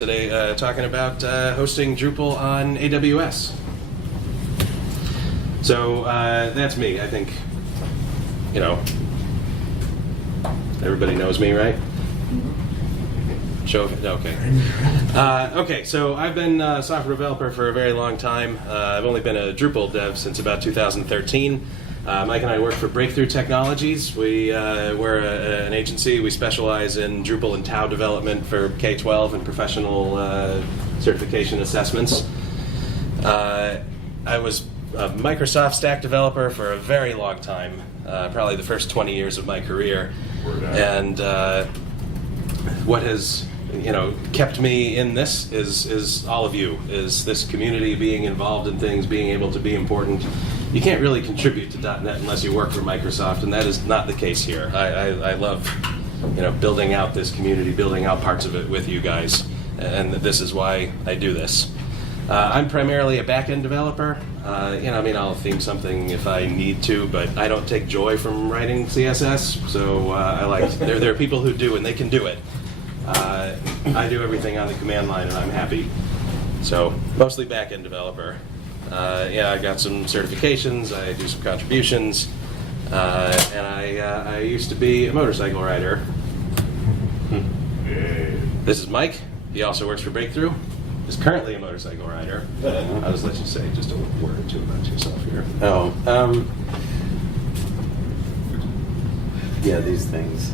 Today, talking about hosting Drupal on AWS. So that's me. I think, everybody knows me, right? Show of it. Okay. Okay. So I've been a software developer for a very long time. I've only been a Drupal dev since about 2013. Mike and I work for Breakthrough Technologies. We're an agency. We specialize in Drupal and Tau development for K-12 and professional certification assessments. I was a Microsoft Stack developer for a very long time, probably the first 20 years of my career. And what has kept me in this is all of you, is this community, being involved in things, being able to be important. You can't really contribute to .NET unless you work for Microsoft, and that is not the case here. I love building out this community, building out parts of it with you guys, and this is why I do this. I'm primarily a back-end developer. I'll theme something if I need to, but I don't take joy from writing CSS, so there are people who do, and they can do it. I do everything on the command line, and I'm happy. So, mostly back-end developer. I got some certifications, I do some contributions, and I used to be a motorcycle rider. This is Mike. He also works for Breakthrough. He's currently a motorcycle rider. I'll just let you say just a word or two about yourself here. These things.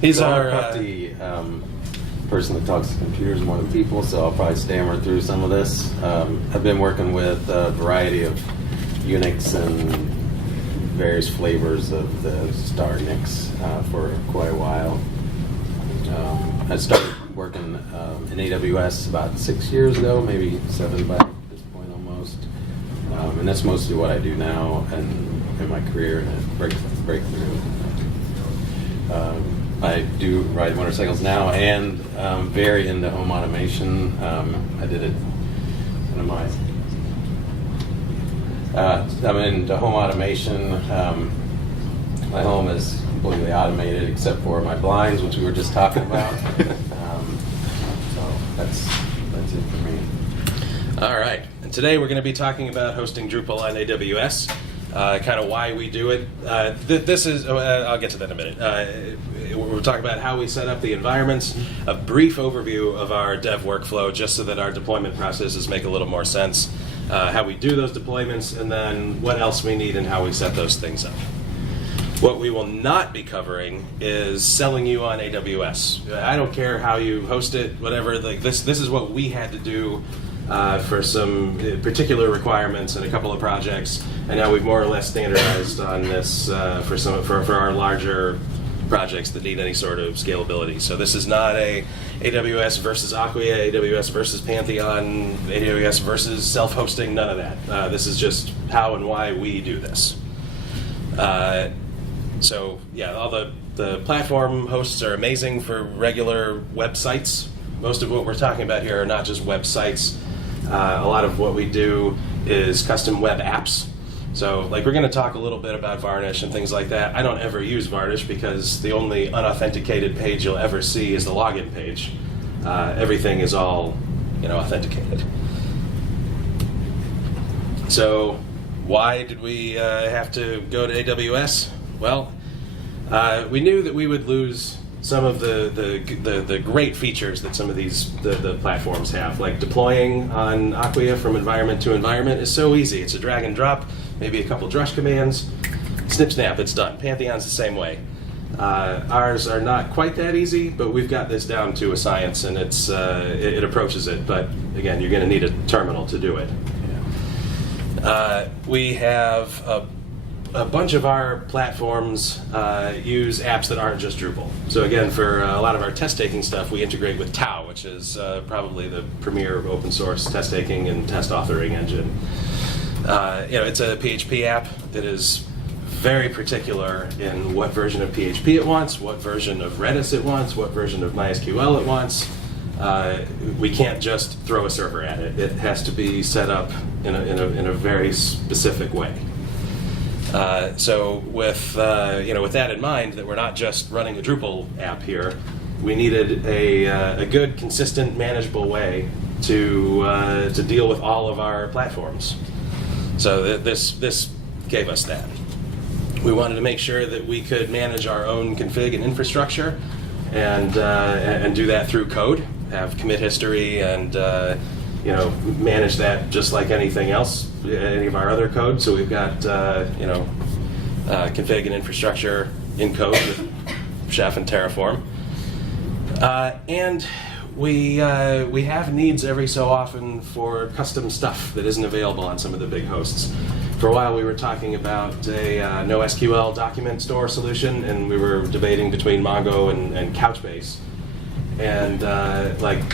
He's so our person that talks to computers more than people, so I'll probably stammer through some of this. I've been working with a variety of Unix and various flavors of the Star Unix for quite a while. I started working in AWS about 6 years ago, maybe 7 by this point almost. And that's mostly what I do now and in my career at Breakthrough. I do ride motorcycles now and very into home automation. I did it in I'm into home automation. My home is completely automated except for my blinds, which we were just talking about. So that's it for me. All right. And today we're going to be talking about hosting Drupal on AWS. Kind of why we do it. This is, I'll get to that in a minute. We'll talk about how we set up the environments, a brief overview of our dev workflow, just so that our deployment processes make a little more sense, how we do those deployments, and then what else we need and how we set those things up. What we will not be covering is selling you on AWS. I don't care how you host it, whatever. This is what we had to do for some particular requirements in a couple of projects, and now we've more or less standardized on this for our larger projects that need any sort of scalability. So this is not a AWS versus Acquia, AWS versus Pantheon, AWS versus self-hosting, none of that. This is just how and why we do this. All the platform hosts are amazing for regular websites. Most of what we're talking about here are not just websites. A lot of what we do is custom web apps. So, we're going to talk a little bit about Varnish and things like that. I don't ever use Varnish because the only unauthenticated page you'll ever see is the login page. Everything is all, authenticated. So, why did we have to go to AWS? Well, we knew that we would lose some of the great features that some of the platforms have, like deploying on Acquia from environment to environment is so easy. It's a drag and drop, maybe a couple drush commands, snip snap, it's done. Pantheon's the same way. Ours are not quite that easy, but we've got this down to a science, and it approaches it. But again, you're going to need a terminal to do it. We have a bunch of our platforms use apps that aren't just Drupal. So again, for a lot of our test-taking stuff, we integrate with Tau, which is probably the premier open source test-taking and test authoring engine. It's a PHP app that is very particular in what version of PHP it wants, what version of Redis it wants, what version of MySQL it wants. We can't just throw a server at it. It has to be set up in a very specific way. So with that in mind, that we're not just running a Drupal app here, we needed a good, consistent, manageable way to deal with all of our platforms. So this gave us that. We wanted to make sure that we could manage our own config and infrastructure, and do that through code. Have commit history, and manage that just like anything else, any of our other code. So we've got config and infrastructure in code with Chef and TerraForm, and we have needs every so often for custom stuff that isn't available on some of the big hosts. For a while, we were talking about a NoSQL document store solution, and we were debating between Mongo and Couchbase. And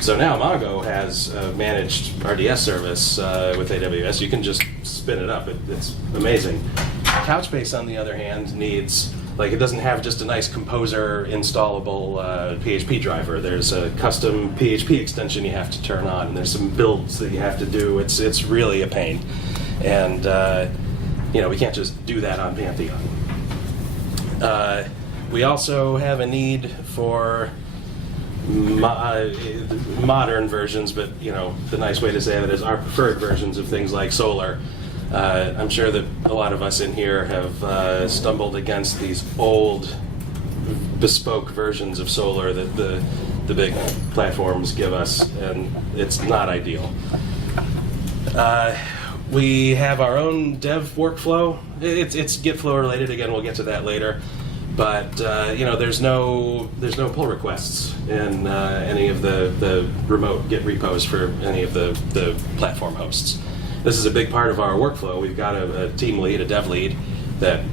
so now Mongo has a managed RDS service with AWS. You can just spin it up. It's amazing. Couchbase, on the other hand, needs, it doesn't have just a nice composer installable PHP driver. There's a custom PHP extension you have to turn on. There's some builds that you have to do. It's really a pain. And we can't just do that on Pantheon. We also have a need for modern versions, but the nice way to say that is our preferred versions of things like Solr. I'm sure that a lot of us in here have stumbled against these old bespoke versions of Solr that the big platforms give us, and it's not ideal. We have our own dev workflow. It's Git flow related. Again, we'll get to that later. But there's no pull requests in any of the remote Git repos for any of the platform hosts. This is a big part of our workflow. We've got a team lead, a dev lead, that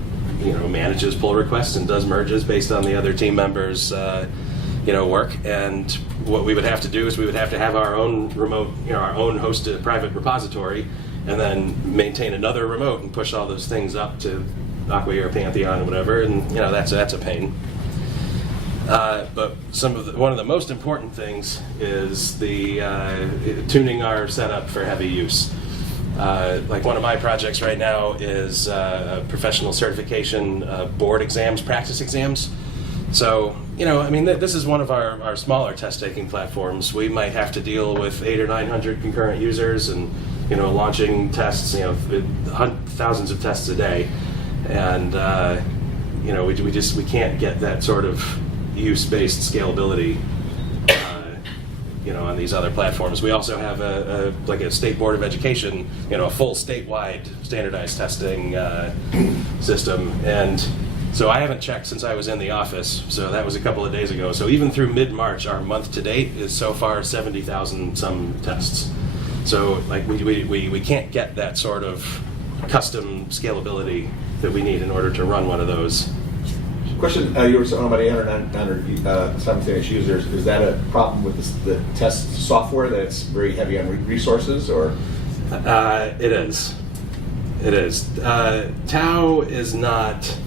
manages pull requests and does merges based on the other team members' work. And what we would have to do is we would have to have our own remote, our own hosted private repository, and then maintain another remote and push all those things up to Acquia or Pantheon or whatever, and that's a pain. But one of the most important things is the tuning our setup for heavy use. One of my projects right now is professional certification board exams, practice exams. So this is one of our smaller test taking platforms. We might have to deal with 800 or 900 concurrent users, and launching tests, thousands of tests a day. And we can't get that sort of use-based scalability on these other platforms. We also have a state board of education, a full statewide standardized testing system. And so I haven't checked since I was in the office, so that was a couple of days ago. So even through mid-March, our month to date is so far 70,000 some tests. So we can't get that sort of custom scalability that we need in order to run one of those. Question, you were talking about 800 simultaneous users. Is that a problem with the test software, that it's very heavy on resources, or? It is. It is. Tau is not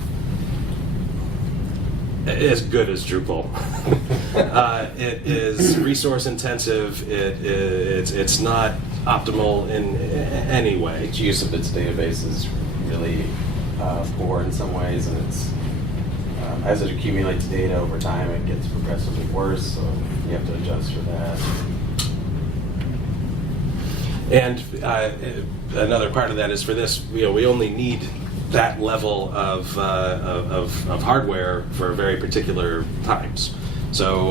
as good as Drupal. It is resource intensive. It's not optimal in any way. Its use of its database is really poor in some ways, and it's as it accumulates data over time, it gets progressively worse. So you have to adjust for that. And another part of that is for this, we only need that level of hardware for very particular times. So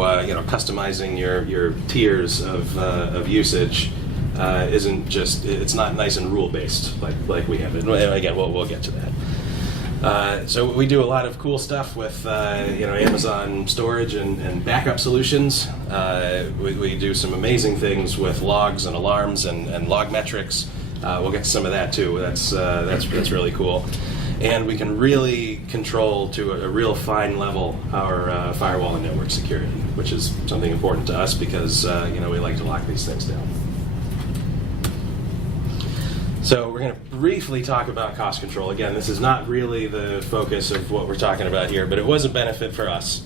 customizing your tiers of usage isn't just, it's not nice and rule based like we have it. And again, we'll get to that. So we do a lot of cool stuff with Amazon storage and backup solutions. We do some amazing things with logs and alarms and log metrics. We'll get to some of that too. That's really cool. And we can really control to a real fine level our firewall and network security, which is something important to us because we like to lock these things down. So we're going to briefly talk about cost control. Again, this is not really the focus of what we're talking about here, but it was a benefit for us.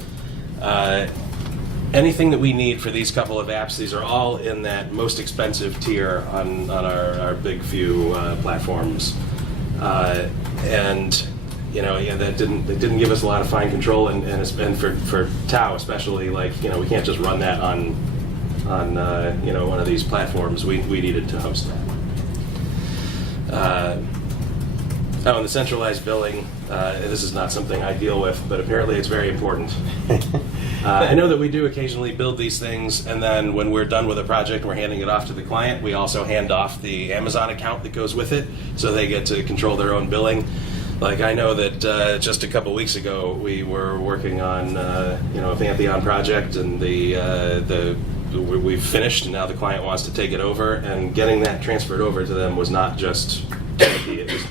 Anything that we need for these couple of apps, these are all in that most expensive tier on our big few platforms. And Yeah, they didn't give us a lot of fine control, and for Tau especially, like, we can't just run that on one of these platforms. We needed to host that. And the centralized billing. This is not something I deal with, but apparently it's very important. I know that we do occasionally build these things, and then when we're done with a project and we're handing it off to the client, we also hand off the Amazon account that goes with it, so they get to control their own billing. Like, I know that just a couple weeks ago we were working on a Pantheon project, and we've finished, and now the client wants to take it over, and getting that transferred over to them was not just easy. It was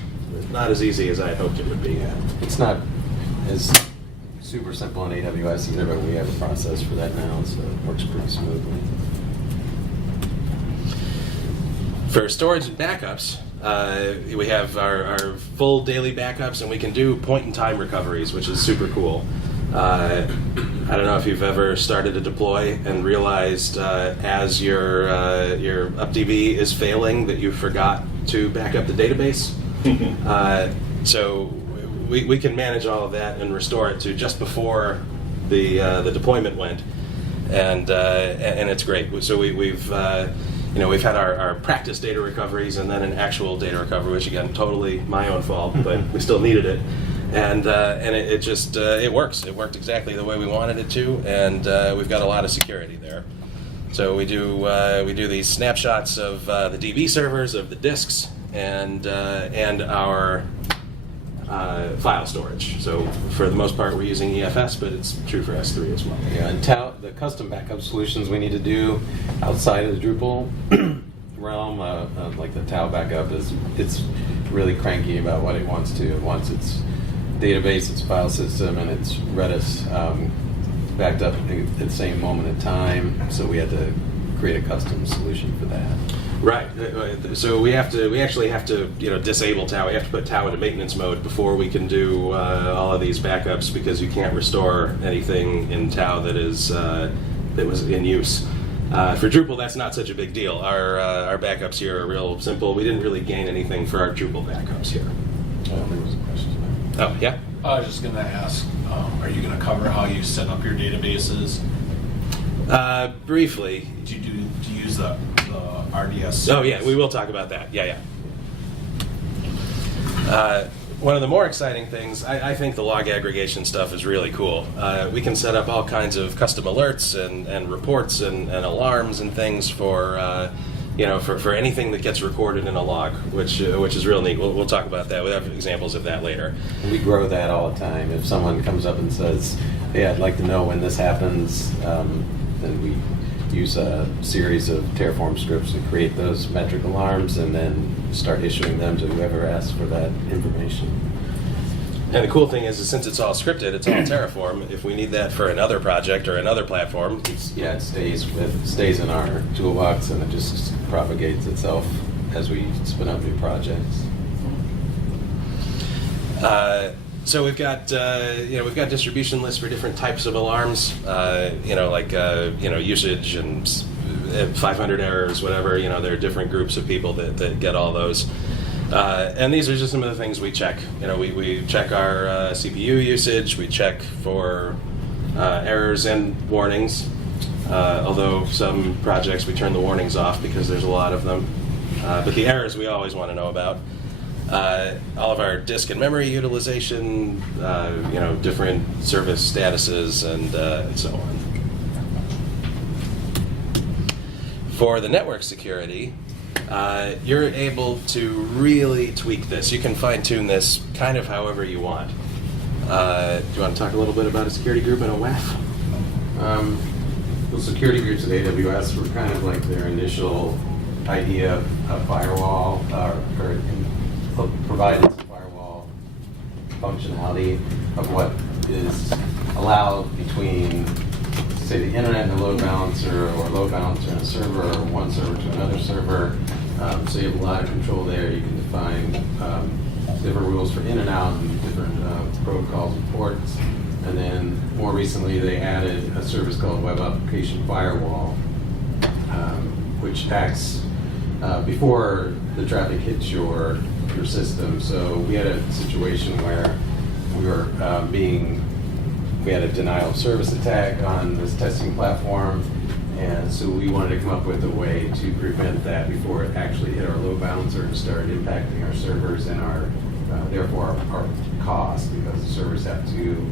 not as easy as I had hoped it would be. It's not as super simple in AWS either, but we have a process for that now, so it works pretty smoothly. For storage and backups, we have our full daily backups, and we can do point-in-time recoveries, which is super cool. I don't know if you've ever started a deploy and realized as your UpDB is failing that you forgot to back up the database. So we can manage all of that and restore it to just before the deployment went, and it's great. So we've had our practice data recoveries and then an actual data recovery, which again totally my own fault, but we still needed it, and it works. It worked exactly the way we wanted it to, and we've got a lot of security there. So we do these snapshots of the DB servers, of the disks, and our file storage. So for the most part, we're using EFS, but it's true for S3 as well. Yeah, and the custom backup solutions we need to do outside of the Drupal realm, like the Tau backup, it's really cranky about what it wants to. It wants its database, its file system, and its Redis backed up at the same moment in time. So we had to create a custom solution for that. Right. So we actually have to disable Tau. We have to put Tau into maintenance mode before we can do all of these backups, because you can't restore anything in Tau that was in use. For Drupal, that's not such a big deal. Our backups here are real simple. We didn't really gain anything for our Drupal backups here. There was a question there. Oh, yeah? I was just going to ask, are you going to cover how you set up your databases? Briefly. Do you use the RDS? Oh, yeah, we will talk about that. Yeah. One of the more exciting things, I think the log aggregation stuff is really cool. We can set up all kinds of custom alerts and reports and alarms and things for anything that gets recorded in a log, which is real neat. We'll talk about that. We have examples of that later. We grow that all the time. If someone comes up and says, "Hey, I'd like to know when this happens," then we use a series of Terraform scripts to create those metric alarms, and then start issuing them to whoever asks for that information. And the cool thing is since it's all scripted, it's all Terraform. If we need that for another project or another platform, It stays in our toolbox, and it just propagates itself as we spin up new projects. So we've got distribution lists for different types of alarms, usage and 500 errors, whatever. There are different groups of people that get all those. And these are just some of the things we check. We check our CPU usage. We check for errors and warnings. Although some projects we turn the warnings off because there's a lot of them. But the errors we always want to know about. All of our disk and memory utilization, different service statuses, and so on. For the network security, you're able to really tweak this. You can fine-tune this kind of however you want. Do you want to talk a little bit about a security group and a WAF? Well, security groups at AWS were kind of like their initial idea of a firewall, provided some firewall functionality of what is allowed between, say, the internet and a load balancer, or load balancer and a server, or one server to another server. So you have a lot of control there. You can define different rules for in and out, and different protocols and ports. And then more recently, they added a service called Web Application Firewall, which acts before the traffic hits your system. So we had a situation where we had a denial of service attack on this testing platform, and so we wanted to come up with a way to prevent that before it actually hit our load balancer and started impacting our servers and therefore our costs, because the servers have to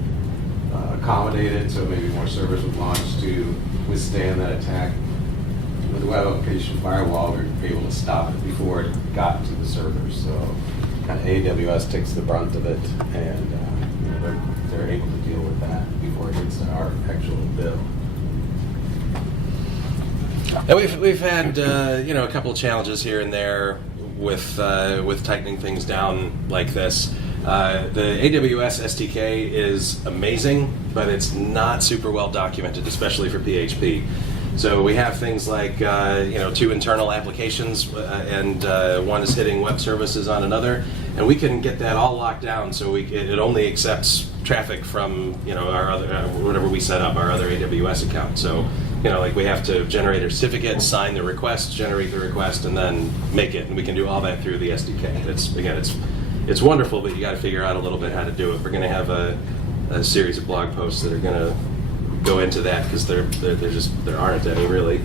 accommodate it, so maybe more servers would launch to withstand that attack. With the web application firewall, we were able to stop it before it got to the servers. So kind of AWS takes the brunt of it, and they're able to deal with that before it gets to our actual bill. And we've had a couple of challenges here and there with tightening things down like this. The AWS SDK is amazing, but it's not super well documented, especially for PHP. So we have things like 2 internal applications, and one is hitting web services on another, and we can get that all locked down so it only accepts traffic from our other whatever we set up, our other AWS account. So we have to generate a certificate, sign the request, generate the request, and then make it, and we can do all that through the SDK. It's wonderful, but you got to figure out a little bit how to do it. We're going to have a series of blog posts that are going to go into that, because there aren't any really.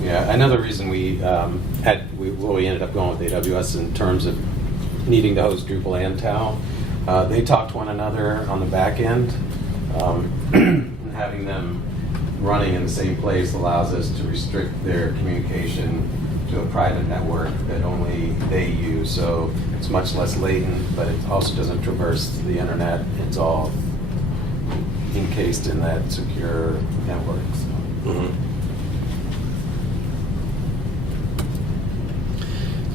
Yeah, another reason we ended up going with AWS in terms of needing to host Drupal and Tau. They talk to one another on the back end, and having them running in the same place allows us to restrict their communication to a private network that only they use. So it's much less latent, but it also doesn't traverse the internet. It's all encased in that secure network. So. Mm-hmm.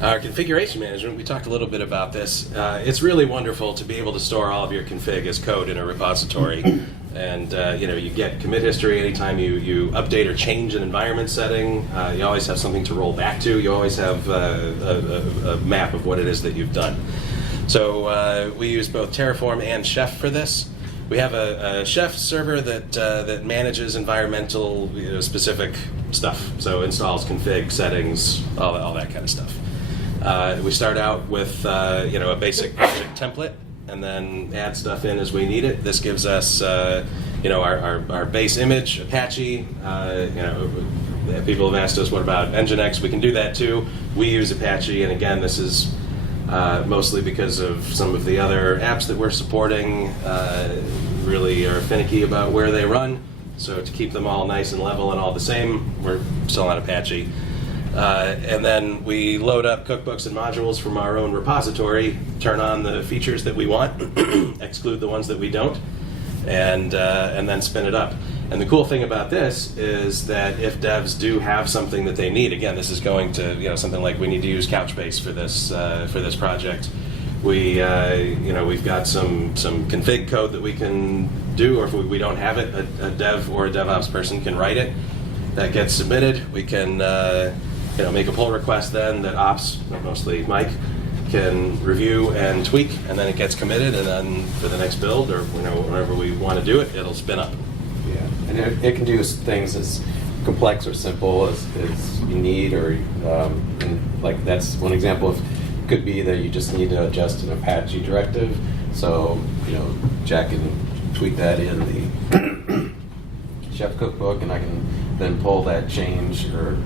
Our configuration management, we talked a little bit about this. It's really wonderful to be able to store all of your config as code in a repository. And you get commit history anytime you update or change an environment setting. You always have something to roll back to. You always have a map of what it is that you've done. So we use both Terraform and Chef for this. We have a Chef server that manages environmental specific stuff. So installs config, settings, all that kind of stuff. We start out with a basic project template, and then add stuff in as we need it. This gives us our base image, Apache. People have asked us, what about Nginx? We can do that too. We use Apache, and again, this is mostly because of some of the other apps that we're supporting really are finicky about where they run. So to keep them all nice and level and all the same, we're still on Apache. And then we load up cookbooks and modules from our own repository, turn on the features that we want, exclude the ones that we don't, and then spin it up. And the cool thing about this is that if devs do have something that they need, again, this is going to something like we need to use Couchbase for this project. We've got some config code that we can do, or if we don't have it, a dev or a DevOps person can write it. That gets submitted. We can make a pull request then that ops, mostly Mike, can review and tweak, and then it gets committed, and then for the next build or whenever we want to do it, it'll spin up. Yeah, and it can do things as complex or simple as you need, or and like that's one example. It could be that you just need to adjust an Apache directive, so Jack can tweak that in the Chef cookbook, and I can then pull that change or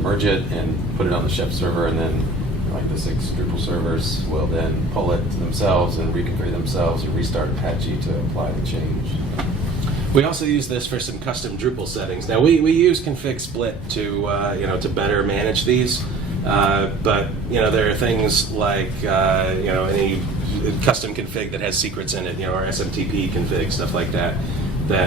merge it and put it on the Chef server, and then like the 6 Drupal servers will then pull it themselves and reconfigure themselves and restart Apache to apply the change. We also use this for some custom Drupal settings. Now we use config split to to better manage these, but there are things like any custom config that has secrets in it, our SMTP config, stuff like that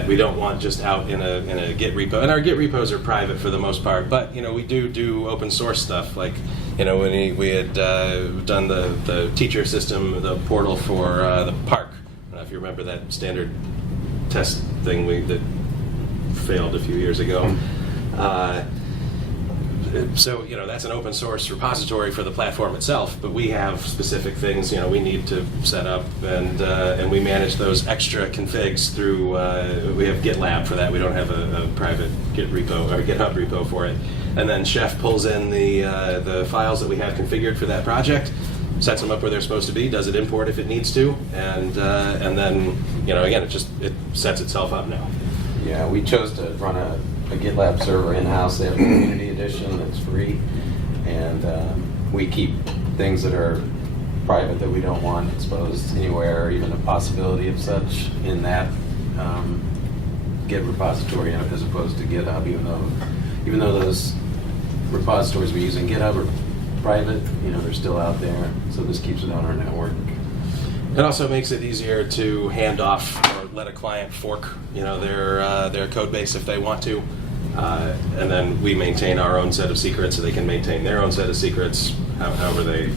we don't want just out in a Git repo. And our Git repos are private for the most part, but we do open source stuff, like when we had done the teacher system, the portal for the park. I don't know if you remember that standard test thing that failed a few years ago. So that's an open source repository for the platform itself, but we have specific things we need to set up, and we manage those extra configs through. We have GitLab for that. We don't have a private Git repo or GitHub repo for it. And then Chef pulls in the files that we have configured for that project. sets them up where they're supposed to be, does it import if it needs to, and then, again, it sets itself up now. Yeah, we chose to run a GitLab server in-house. They have a community edition that's free, and we keep things that are private that we don't want exposed anywhere, or even a possibility of such, in that Git repository as opposed to GitHub, even though those repositories we use in GitHub are private, they're still out there, so this keeps it on our network. It also makes it easier to hand off or let a client fork, their code base if they want to, and then we maintain our own set of secrets, so they can maintain their own set of secrets, however they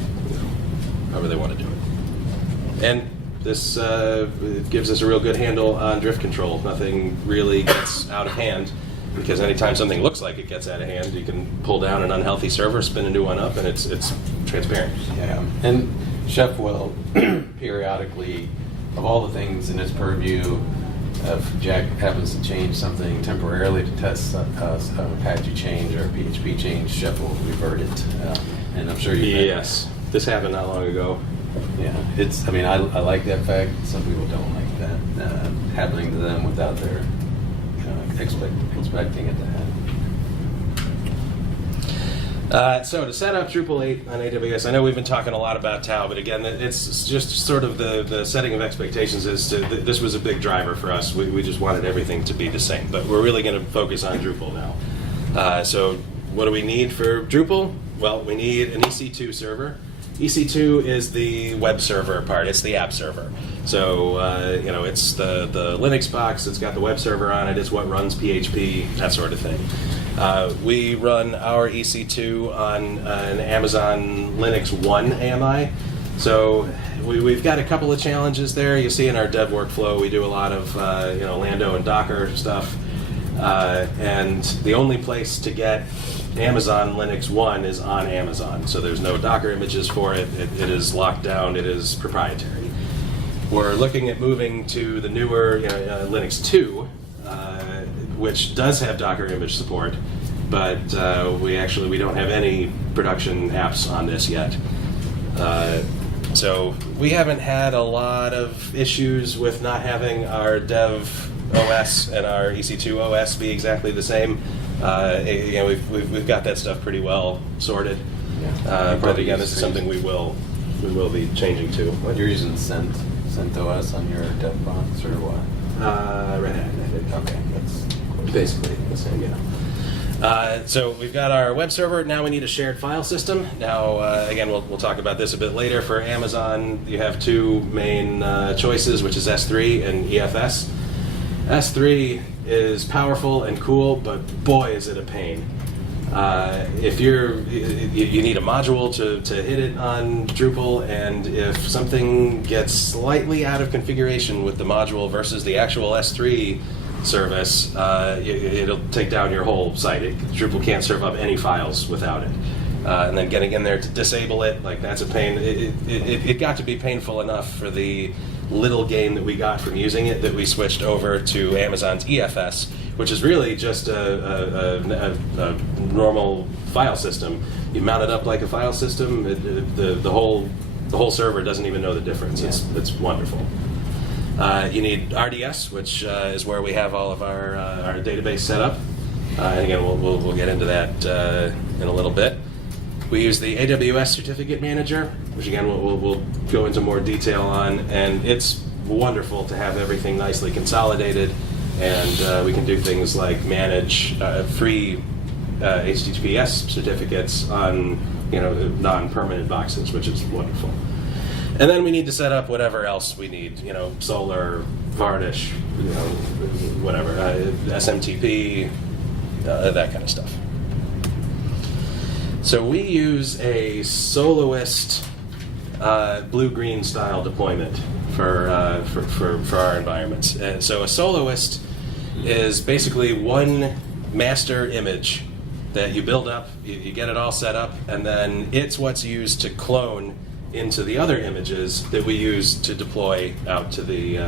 want to do it. And this it gives us a real good handle on drift control. Nothing really gets out of hand, because anytime something looks like it gets out of hand, you can pull down an unhealthy server, spin a new one up, and it's transparent. Yeah, and Chef will periodically, of all the things in its purview, if Jack happens to change something temporarily to test a Apache change or a PHP change, Chef will revert it. And I'm sure you. Yes, this happened not long ago. Yeah, I like that fact. Some people don't like that happening to them without their expecting it to happen. So to set up Drupal 8 on AWS, I know we've been talking a lot about Tau, but again, it's just sort of the setting of expectations this was a big driver for us. We just wanted everything to be the same, but we're really going to focus on Drupal now. So what do we need for Drupal? Well, we need an EC2 server. EC2 is the web server part. It's the app server. So, it's the Linux box. It's got the web server on it. It's what runs PHP, that sort of thing. We run our EC2 on an Amazon Linux 1 AMI. So we've got a couple of challenges there. You see in our dev workflow, we do a lot of Lando and Docker stuff. And the only place to get Amazon Linux 1 is on Amazon. So there's no Docker images for it. It is locked down. It is proprietary. We're looking at moving to the newer Linux 2, which does have Docker image support, but we don't have any production apps on this yet. So we haven't had a lot of issues with not having our dev OS and our EC2 OS be exactly the same. We've got that stuff pretty well sorted. Yeah. But again, this is something we will be changing to. You're using CentOS on your dev box or what? Red Hat, I think. Okay, that's Basically the same, so we've got our web server. Now we need a shared file system. Now, again, we'll talk about this a bit later. For Amazon, you have two main choices, which is S3 and EFS. S3 is powerful and cool, but boy, is it a pain. If you need a module to hit it on Drupal, and if something gets slightly out of configuration with the module versus the actual S3 service, it'll take down your whole site. Drupal can't serve up any files without it. And then getting in there to disable it, that's a pain. It got to be painful enough for the little gain that we got from using it that we switched over to Amazon's EFS, which is really just a normal file system. You mount it up like a file system. The whole server doesn't even know the difference. Yeah. It's wonderful. You need RDS, which is where we have all of our database set up. And again, we'll get into that in a little bit. We use the AWS Certificate Manager, which again we'll go into more detail on, and it's wonderful to have everything nicely consolidated, and we can do things like manage free HTTPS certificates on non-permanent boxes, which is wonderful. And then we need to set up whatever else we need, Solr, Varnish, whatever, SMTP, that kind of stuff. So we use a SOLOIST blue-green style deployment for our environments. And so a SOLOIST is basically one master image that you build up, you get it all set up, and then it's what's used to clone into the other images that we use to deploy out to the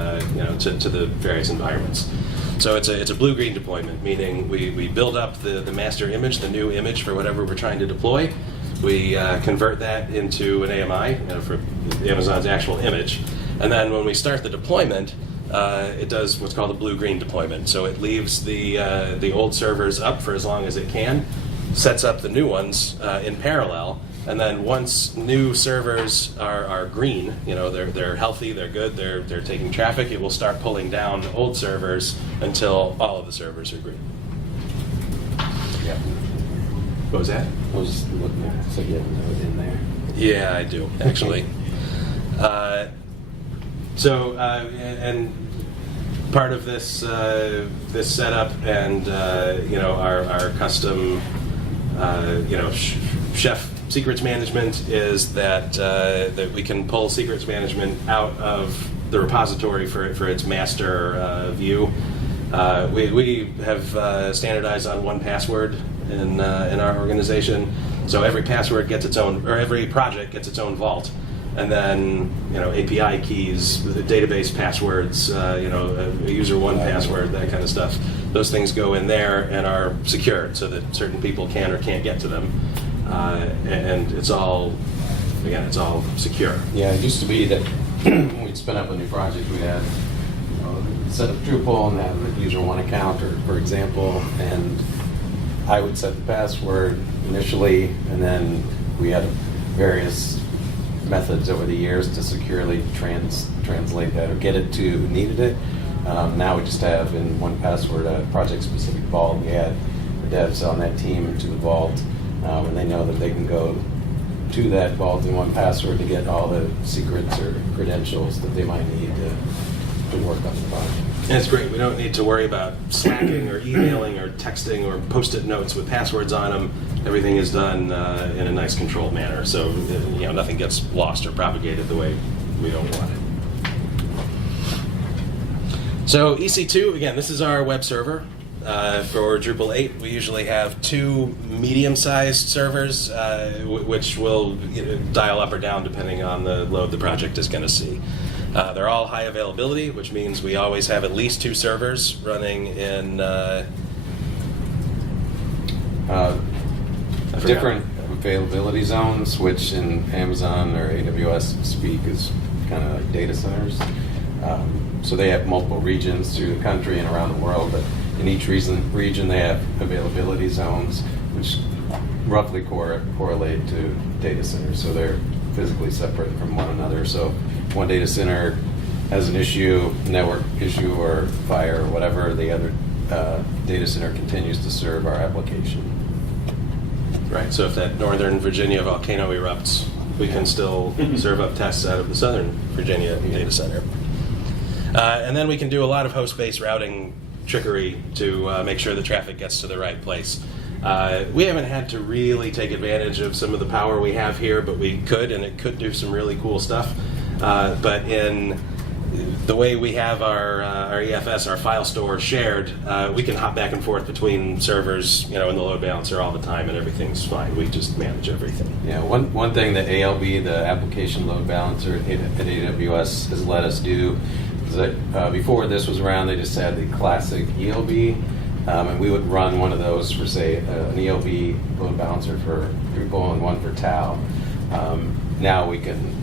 to the various environments. So it's a blue-green deployment, meaning we build up the master image, the new image for whatever we're trying to deploy. We convert that into an AMI, for Amazon's actual image. And then when we start the deployment, it does what's called a blue-green deployment. So it leaves the old servers up for as long as it can, sets up the new ones in parallel, and then once new servers are green, they're healthy, they're good, they're taking traffic, it will start pulling down old servers until all of the servers are green. Yeah. What was that? I was just looking at it, so you have a note in there. Yeah, I do, actually. And part of this this setup and our custom chef secrets management is that we can pull secrets management out of the repository for its master view. We have standardized on 1Password in our organization, so every password gets its own, or every project gets its own vault. And then, API keys, the database passwords, a user 1Password, that kind of stuff. Those things go in there and are secured so that certain people can or can't get to them. And it's all secure. Yeah, it used to be that when we'd spin up a new project, we'd have set up Drupal and have a user one account, or for example, and I would set the password initially, and then we had various methods over the years to securely translate that or get it to who needed it. Now we just have in 1Password a project-specific vault. We add the devs on that team into the vault, and they know that they can go to that vault in 1Password to get all the secrets or credentials that they might need to work on the project. And it's great. We don't need to worry about Slacking or emailing or texting or post-it notes with passwords on them. Everything is done in a nice controlled manner, so nothing gets lost or propagated the way we don't want it. So EC2, again, this is our web server. For Drupal 8, we usually have 2 medium-sized servers, which will dial up or down depending on the load the project is going to see. They're all high availability, which means we always have at least 2 servers running in different availability zones, which in Amazon or AWS speak is kind of like data centers. So they have multiple regions through the country and around the world, but in each region they have availability zones, which roughly correlate to data centers. So they're physically separate from one another. So if one data center has an issue, network issue, or fire, or whatever, the other data center continues to serve our application. Right, so if that Northern Virginia volcano erupts, we can still serve up tests out of the Southern Virginia data center. And then we can do a lot of host-based routing trickery to make sure the traffic gets to the right place. We haven't had to really take advantage of some of the power we have here, but we could, and it could do some really cool stuff. But in the way we have our EFS, our file store shared, we can hop back and forth between servers, in the load balancer all the time, and everything's fine. We just manage everything. Yeah, one thing that ALB, the application load balancer at AWS, has let us do is that before this was around, they just had the classic ELB, and we would run one of those for, say, an ELB load balancer for Drupal and one for Tau. Now we can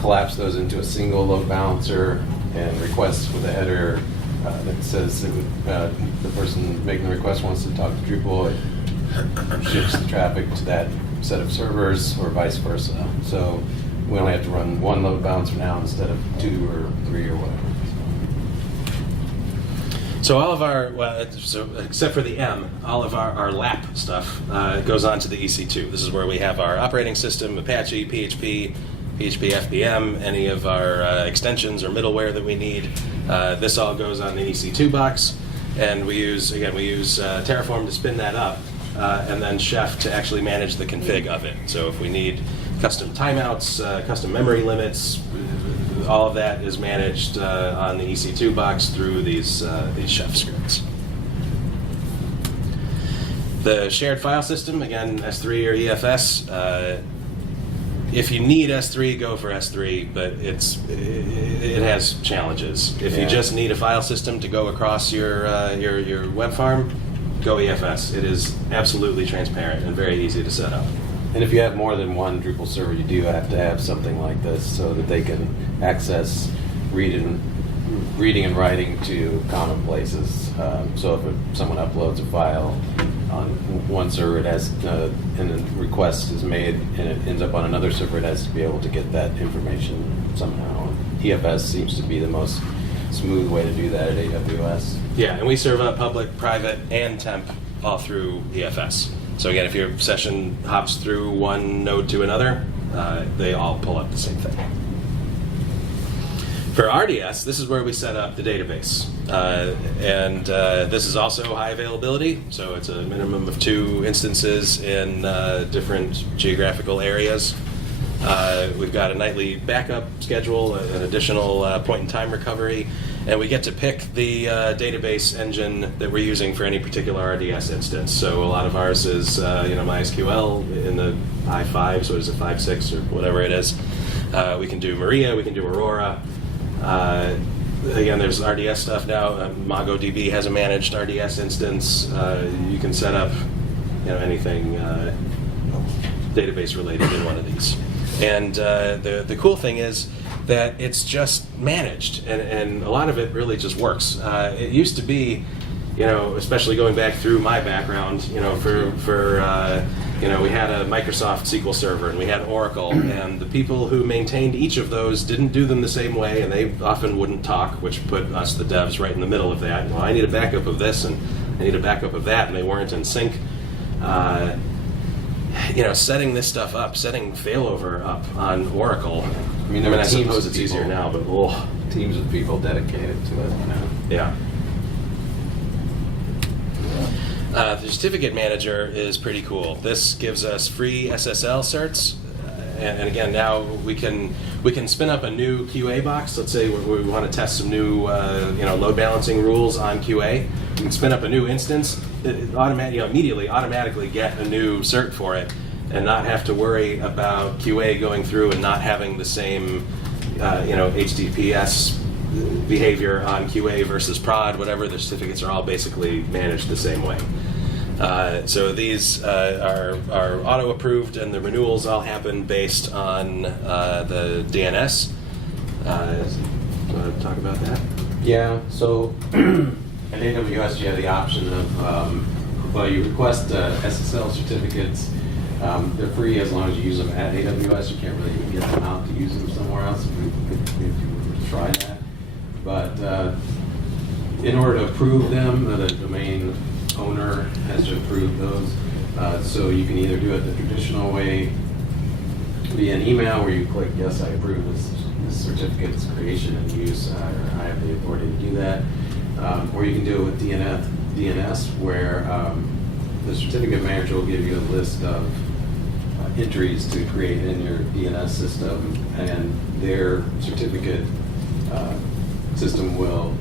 collapse those into a single load balancer and requests with a header that says that the person making the request wants to talk to Drupal. It shifts the traffic to that set of servers or vice versa. So we only have to run one load balancer now instead of 2 or 3 or whatever. So all of our, except for the M, all of our lap stuff goes on to the EC2. This is where we have our operating system, Apache, PHP, PHP FBM, any of our extensions or middleware that we need. This all goes on the EC2 box, and we use TerraForm to spin that up, and then Chef to actually manage the config of it. So if we need custom timeouts, custom memory limits, all of that is managed on the EC2 box through these Chef scripts. The shared file system, again, S3 or EFS. If you need S3, go for S3, but it has challenges. If you just need a file system to go across your web farm, go EFS. It is absolutely transparent and very easy to set up. And if you have more than one Drupal server, you do have to have something like this so that they can access reading and writing to common places. So if someone uploads a file on one server, it has and a request is made and it ends up on another server, it has to be able to get that information somehow. EFS seems to be the most smooth way to do that at AWS. Yeah, and we serve up public, private, and temp all through EFS. So again, if your session hops through one node to another, they all pull up the same thing. For RDS, this is where we set up the database. And this is also high availability, so it's a minimum of 2 instances in different geographical areas. We've got a nightly backup schedule, an additional point-in-time recovery, and we get to pick the database engine that we're using for any particular RDS instance. So a lot of ours is MySQL in the i5, so is it 5.6 or whatever it is. We can do Maria, we can do Aurora. Again, there's RDS stuff now. MongoDB has a managed RDS instance. You can set up anything database related in one of these. And the cool thing is that it's just managed, and a lot of it really just works. It used to be, especially going back through my background, we had a Microsoft SQL Server and we had Oracle, and the people who maintained each of those didn't do them the same way, and they often wouldn't talk, which put us, the devs, right in the middle of that. Well, I need a backup of this and I need a backup of that, and they weren't in sync. Setting this stuff up, setting failover up on Oracle. I suppose it's easier now, but teams of people dedicated to it. Yeah. The certificate manager is pretty cool. This gives us free SSL certs, and again, now we can spin up a new QA box. Let's say we want to test some new load balancing rules on QA. We can spin up a new instance, immediately automatically get a new cert for it, and not have to worry about QA going through and not having the same HTTPS behavior on QA versus prod, whatever. The certificates are all basically managed the same way. So these are auto-approved, and the renewals all happen based on the DNS. Do you want to talk about that? Yeah, so at AWS you have the option of, you request SSL certificates. They're free as long as you use them at AWS. You can't really even get them out to use them somewhere else if you were to try that. But in order to approve them, the domain owner has to approve those. So you can either do it the traditional way via an email where you click, yes, I approve this certificate's creation and use, or I have the authority to do that. Or you can do it with DNS where the certificate manager will give you a list of entries to create in your DNS system, and their certificate system will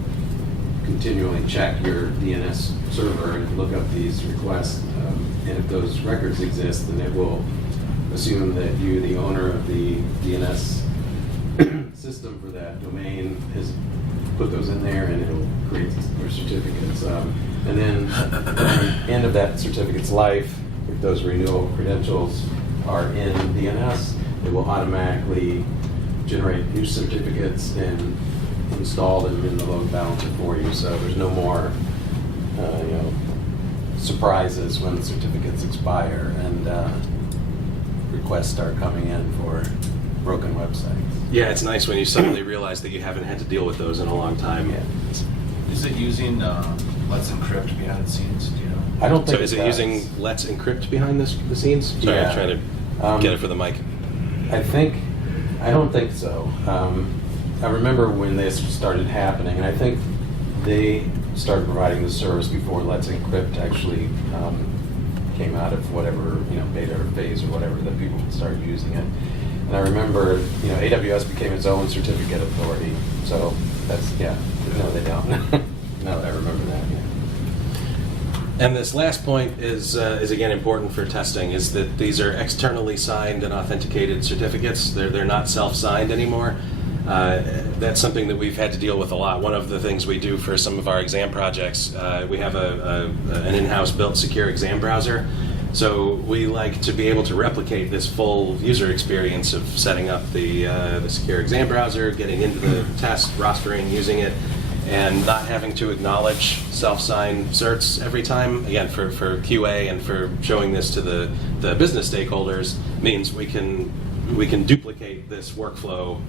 continually check your DNS server and look up these requests. And if those records exist, then it will assume that you, the owner of the DNS system for that domain, has put those in there, and it'll create your certificates. And then at the end of that certificate's life, if those renewal credentials are in DNS, it will automatically generate new certificates and install them in the load balancer for you. So there's no more surprises when the certificates expire and requests start coming in for broken websites. Yeah, it's nice when you suddenly realize that you haven't had to deal with those in a long time. Yeah. Is it using Let's Encrypt behind the scenes? Do you know? I don't think So is it using Let's Encrypt behind the scenes? Sorry, Yeah. I'm trying to get it for the mic. I don't think so. I remember when this started happening, and I think they started providing the service before Let's Encrypt actually came out of whatever beta or phase or whatever that people would start using it. And I remember AWS became its own certificate authority. So that's no, they don't. No, I remember that. Yeah. And this last point is again important for testing, is that these are externally signed and authenticated certificates. They're not self-signed anymore. That's something that we've had to deal with a lot. One of the things we do for some of our exam projects, we have an in-house built secure exam browser. So we like to be able to replicate this full user experience of setting up the secure exam browser, getting into the test, rostering, using it, and not having to acknowledge self-sign certs every time. Again, for QA and for showing this to the business stakeholders means we can duplicate this workflow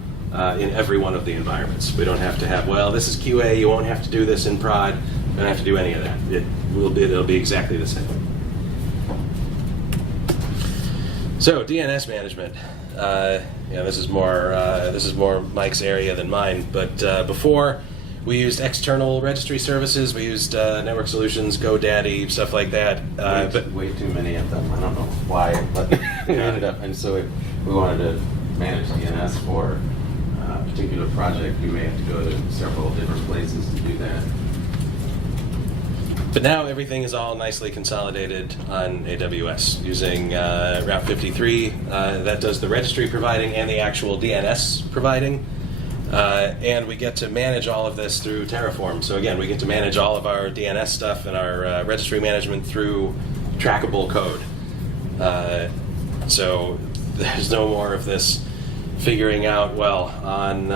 in every one of the environments. We don't have to have, well, this is QA, you won't have to do this in prod, you don't have to do any of that. It'll be exactly the same. So DNS management. This is more Mike's area than mine. But before, we used external registry services. We used Network Solutions, GoDaddy, stuff like that. But way too many of them. I don't know why, but we ended up. And so if we wanted to manage DNS for a particular project, we may have to go to several different places to do that. But now everything is all nicely consolidated on AWS using Route 53. That does the registry providing and the actual DNS providing. And we get to manage all of this through TerraForm. So again, we get to manage all of our DNS stuff and our registry management through trackable code. So there's no more of this figuring out, well, on...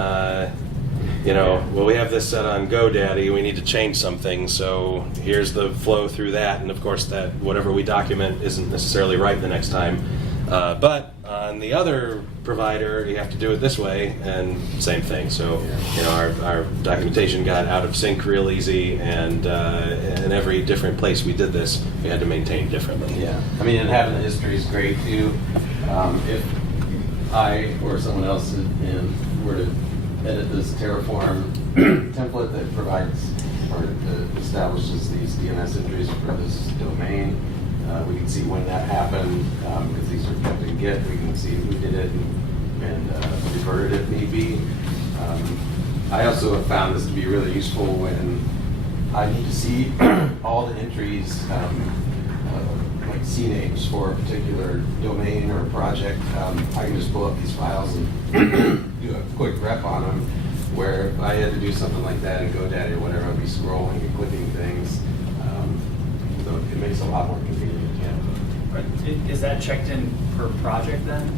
we have this set on GoDaddy, we need to change something, so here's the flow through that, and of course that whatever we document isn't necessarily right the next time. But on the other provider, you have to do it this way, and same thing. So, our documentation got out of sync real easy, and in every different place we did this, we had to maintain differently. Yeah, I mean, and having the history is great too. If I or someone else were to edit this TerraForm template that provides or that establishes these DNS entries for this domain, we can see when that happened, because these are kept in Git. We can see who did it and revert it if need be. I also have found this to be really useful when I need to see all the entries, like CNAMEs for a particular domain or project. I can just pull up these files and do a quick rep on them, where if I had to do something like that in GoDaddy or whatever, I'd be scrolling and clicking things. So it makes it a lot more convenient. Yeah. Is that checked in per project then?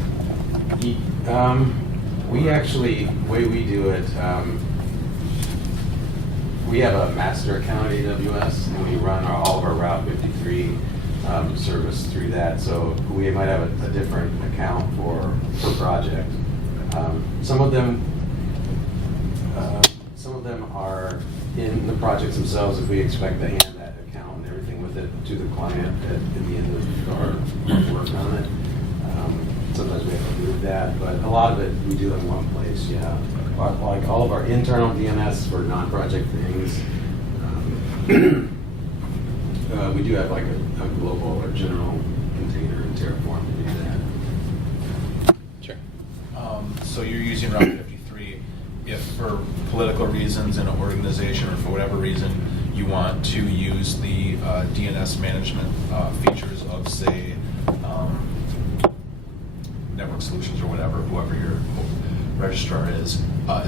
We actually, the way we do it, we have a master account at AWS, and we run all of our Route 53 service through that. So we might have a different account for per project. Some of them are in the projects themselves if we expect to hand that account and everything with it to the client at the end of our work on it. Sometimes we have to move that, but a lot of it we do in one place. Yeah, like all of our internal DNS for non-project things. We do have like a global or general container in TerraForm to do that. Sure. So you're using Route 53. If for political reasons in an organization or for whatever reason you want to use the DNS management features of, say, Network Solutions or whatever, whoever your registrar is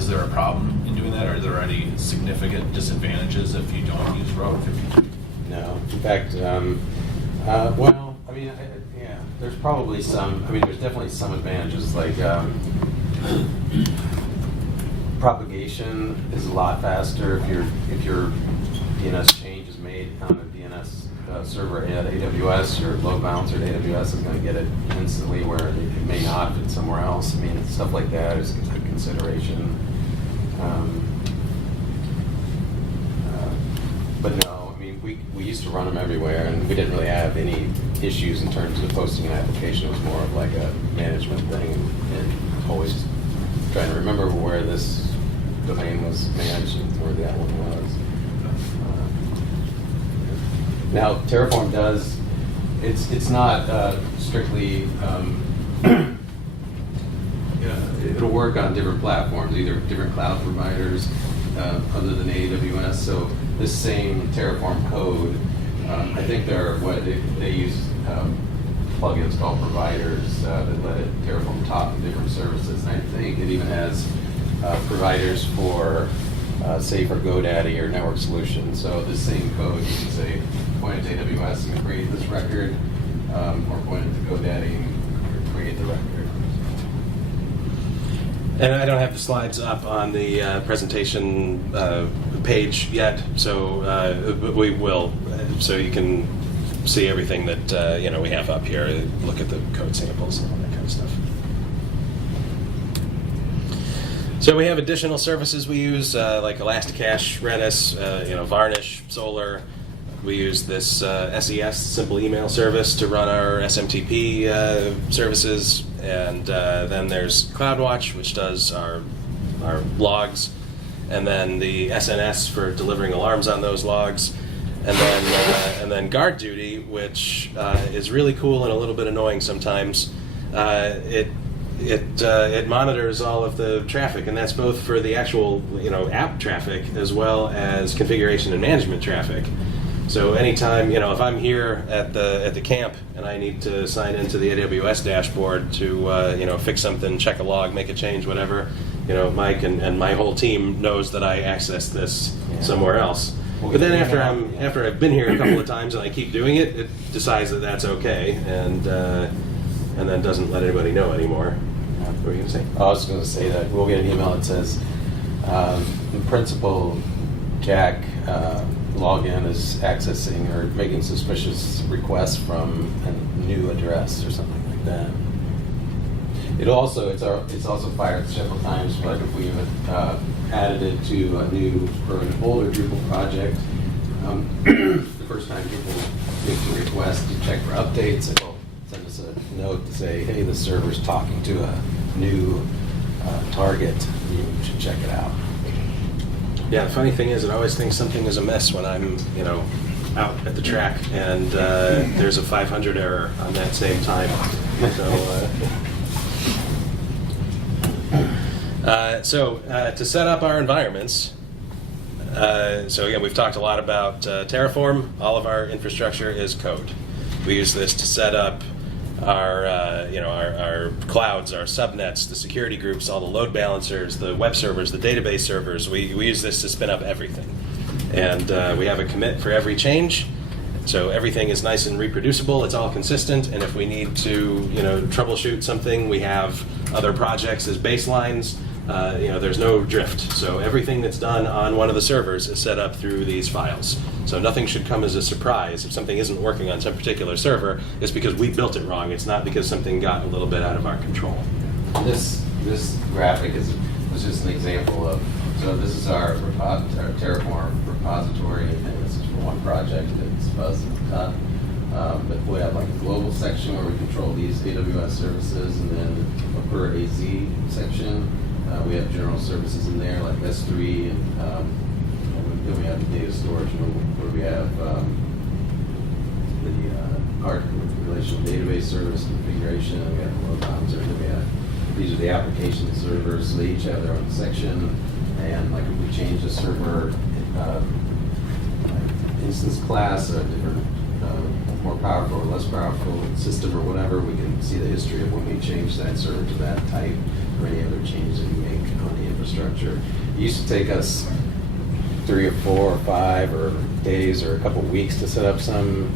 there a problem in doing that? Are there any significant disadvantages if you don't use Route 53? No. In fact, well, I mean, yeah, there's probably some. I mean, there's definitely some advantages. Like propagation is a lot faster if your DNS change is made on a DNS server at AWS. Your load balancer at AWS is going to get it instantly, where it may not if it's somewhere else. I mean, stuff like that is a good consideration. But no, I mean, we used to run them everywhere, and we didn't really have any issues in terms of posting an application. It was more of like a management thing, and always trying to remember where this domain was managed and where that one was. Now, TerraForm does, it's not strictly, it'll work on different platforms, either different cloud providers other than AWS. So this same TerraForm code, I think they use plugins called providers that let it TerraForm talk to different services. And I think it even has providers for, say, for GoDaddy or Network Solutions. So the same code, you can say, point it to AWS and create this record. or pointed to GoDaddy and create the record. And I don't have the slides up on the presentation page yet, so but we will, so you can see everything that we have up here. Look at the code samples and all that kind of stuff. So we have additional services we use, like Elasticache, Redis, Varnish, Solr. We use this SES, Simple Email Service, to run our SMTP services. And then there's CloudWatch, which does our logs. And then the SNS for delivering alarms on those logs. And then Guard Duty, which is really cool and a little bit annoying sometimes. It monitors all of the traffic, and that's both for the actual app traffic as well as configuration and management traffic. So anytime if I'm here at the camp and I need to sign into the AWS dashboard to Yeah. fix something, check a log, make a change, whatever, Mike and my whole team knows that I access this Yeah. somewhere else. We'll But get then the after email. after I've been here a couple of times and I keep doing it, it decides that that's okay and then doesn't let anybody know anymore. What were you gonna say? I was going to say that we'll get an email that says, in principle, Jack login is accessing or making suspicious requests from a new address or something like that. It's also fired several times, but if we have added it to a new or an older Drupal project, the first time people make the request to check for updates, it'll send us a note to say, hey, the server's talking to a new target. You should check it out. Yeah, the funny thing is, it always thinks something is amiss when I'm, out at the track, and there's a 500 error on that same time. So to set up our environments, so again, we've talked a lot about Terraform. All of our infrastructure is code. We use this to set up our clouds, our subnets, the security groups, all the load balancers, the web servers, the database servers. We use this to spin up everything. And we have a commit for every change. So everything is nice and reproducible. It's all consistent. And if we need to, troubleshoot something, we have other projects as baselines. There's no drift. So everything that's done on one of the servers is set up through these files. So nothing should come as a surprise. If something isn't working on some particular server, it's because we built it wrong. It's not because something got a little bit out of our control. This graphic was just an example of, so this is our Terraform repository, and this is for one project that's buzzed at the top. But we have like a global section where we control these AWS services, and then a per AZ section. We have general services in there like S3, and then we have the data storage where we have our relational database service configuration. We have the load balancer, and then we have these are the application servers. So they each have their own section, and like if we change the server instance class, a different more powerful or less powerful system or whatever, we can see the history of when we change that server to that type or any other changes that we make on the infrastructure. It used to take us 3 or 4 or 5 or days or a couple weeks to set up some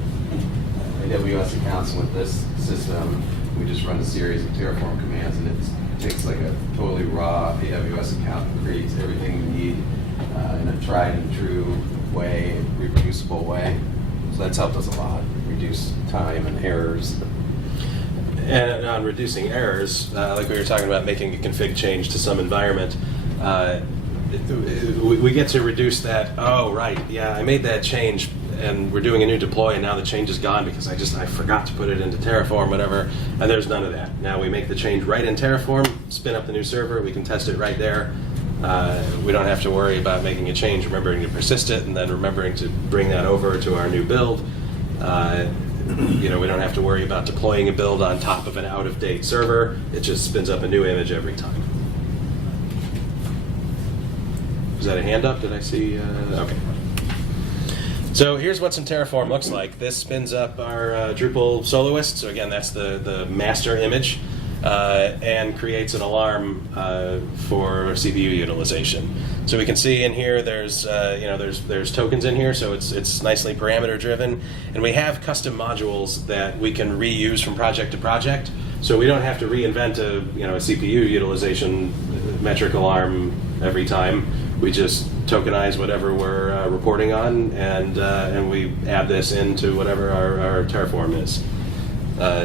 AWS accounts. With this system, we just run a series of Terraform commands, and it takes like a totally raw AWS account and creates everything we need in a tried and true way, reproducible way. So that's helped us a lot, reduce time and errors. And on reducing errors, like we were talking about making a config change to some environment, we get to reduce that. Oh, right, yeah, I made that change, and we're doing a new deploy, and now the change is gone because I forgot to put it into Terraform, whatever, and there's none of that. Now we make the change right in Terraform, spin up the new server, we can test it right there. We don't have to worry about making a change, remembering to persist it, and then remembering to bring that over to our new build. We don't have to worry about deploying a build on top of an out-of-date server. It just spins up a new image every time. Was that a hand up? Did I see? Okay. So here's what some Terraform looks like. This spins up our Drupal Soloist. So again, that's the master image. and creates an alarm for CPU utilization. So we can see in here there's there's tokens in here, so it's nicely parameter driven, and we have custom modules that we can reuse from project to project. So we don't have to reinvent a CPU utilization metric alarm every time. We just tokenize whatever we're reporting on, and we add this into whatever our Terraform is.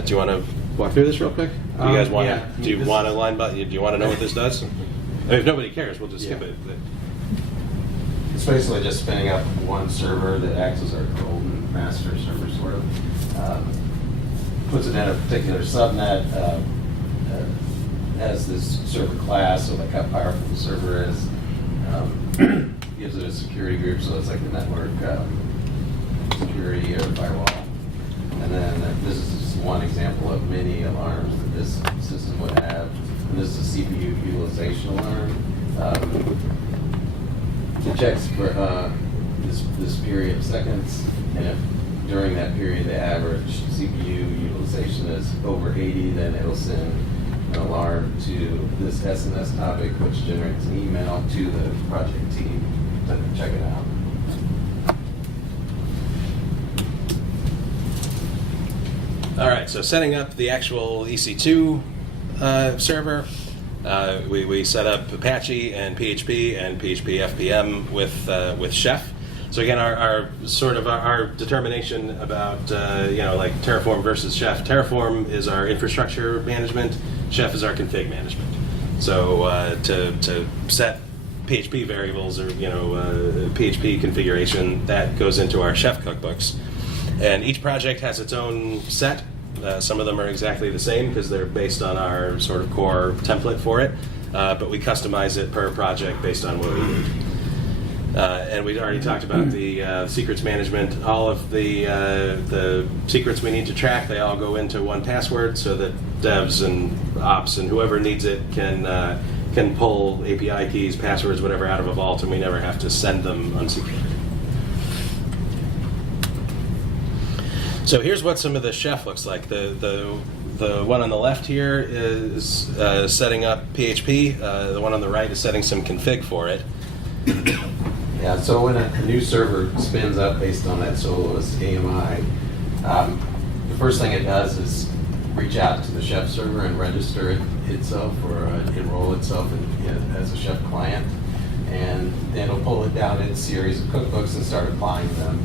Do you want to walk through this real quick? Do you guys want? Yeah. Do you want to line? Do you want to know what this does? I mean, if nobody cares, we'll just skip it. It's basically just spinning up one server that acts as our golden master server, sort of. Puts it in a particular subnet, has this server class, so like how powerful the server is. Gives it a security group, so it's like a network security or firewall. And then this is just one example of many alarms that this system would have. And this is a CPU utilization alarm. It checks for this period of seconds, and if during that period the average CPU utilization is over 80, then it'll send an alarm to this SNS topic, which generates an email to the project team to check it out. All right, so setting up the actual EC2 server, we set up Apache and PHP FPM with Chef. So again, our determination about like Terraform versus Chef. Terraform is our infrastructure management. Chef is our config management. So to set PHP variables or PHP configuration, that goes into our Chef cookbooks. And each project has its own set. Some of them are exactly the same because they're based on our sort of core template for it. But we customize it per project based on what we need. And we've already talked about the secrets management. All of the secrets we need to track, they all go into one password so that devs and ops and whoever needs it can pull API keys, passwords, whatever out of a vault, and we never have to send them unsecured. So here's what some of the Chef looks like. The one on the left here is setting up PHP. The one on the right is setting some config for it. Yeah, so when a new server spins up based on that Soloist AMI, the first thing it does is reach out to the Chef server and register itself or enroll itself as a Chef client. And then it'll pull it down in a series of cookbooks and start applying them.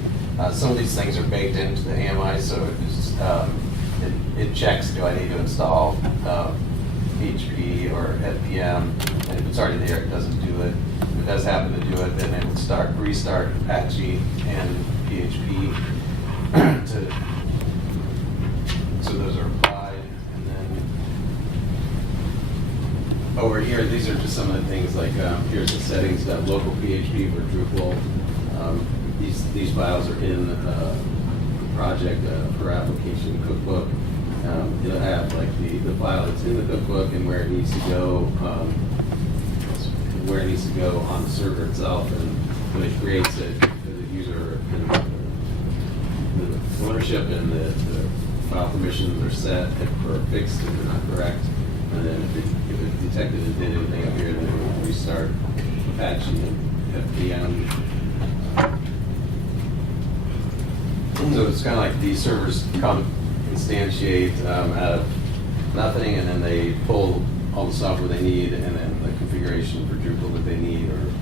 Some of these things are baked into the AMI, so it checks, do I need to install PHP or FPM? And if it's already there, it doesn't do it. If it does happen to do it, then it will restart Apache and PHP. So those are applied. And then over here, these are just some of the things like here's the settings, local PHP for Drupal. These files are in the project per application cookbook. It'll have like the file that's in the cookbook and where it needs to go, on the server itself. And when it creates it, the user and the ownership and the file permissions are set or fixed if they're not correct. And then if it detected it did anything up here, then it will restart Apache and FPM. So it's kind of like these servers come instantiate out of nothing, and then they pull all the software they need, and then the configuration for Drupal that they need, or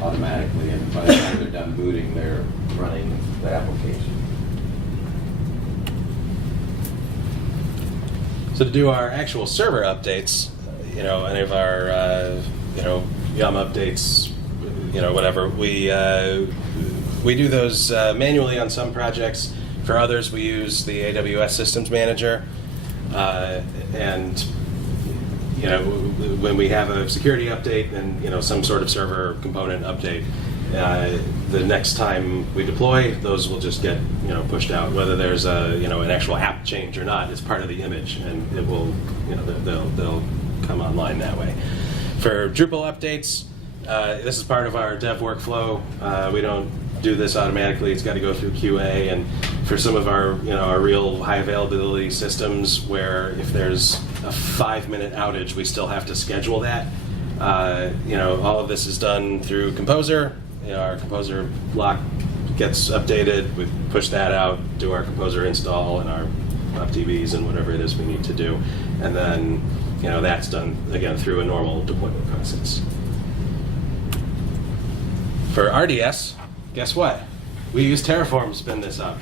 automatically. And by the time they're done booting, they're running the application. So to do our actual server updates, any of our Yum updates, whatever, we do those manually on some projects. For others, we use the AWS Systems Manager. And when we have a security update and some sort of server component update, the next time we deploy, those will just get pushed out. Whether there's an actual app change or not, it's part of the image, and it will they'll come online that way. For Drupal updates, this is part of our dev workflow. We don't do this automatically. It's got to go through QA, and for some of our our real high availability systems, where if there's a 5-minute outage, we still have to schedule that. All of this is done through Composer. Our Composer block gets updated. We push that out, do our Composer install and our UpDBs and whatever it is we need to do, and then that's done again through a normal deployment process. For RDS, guess what? We use Terraform to spin this up.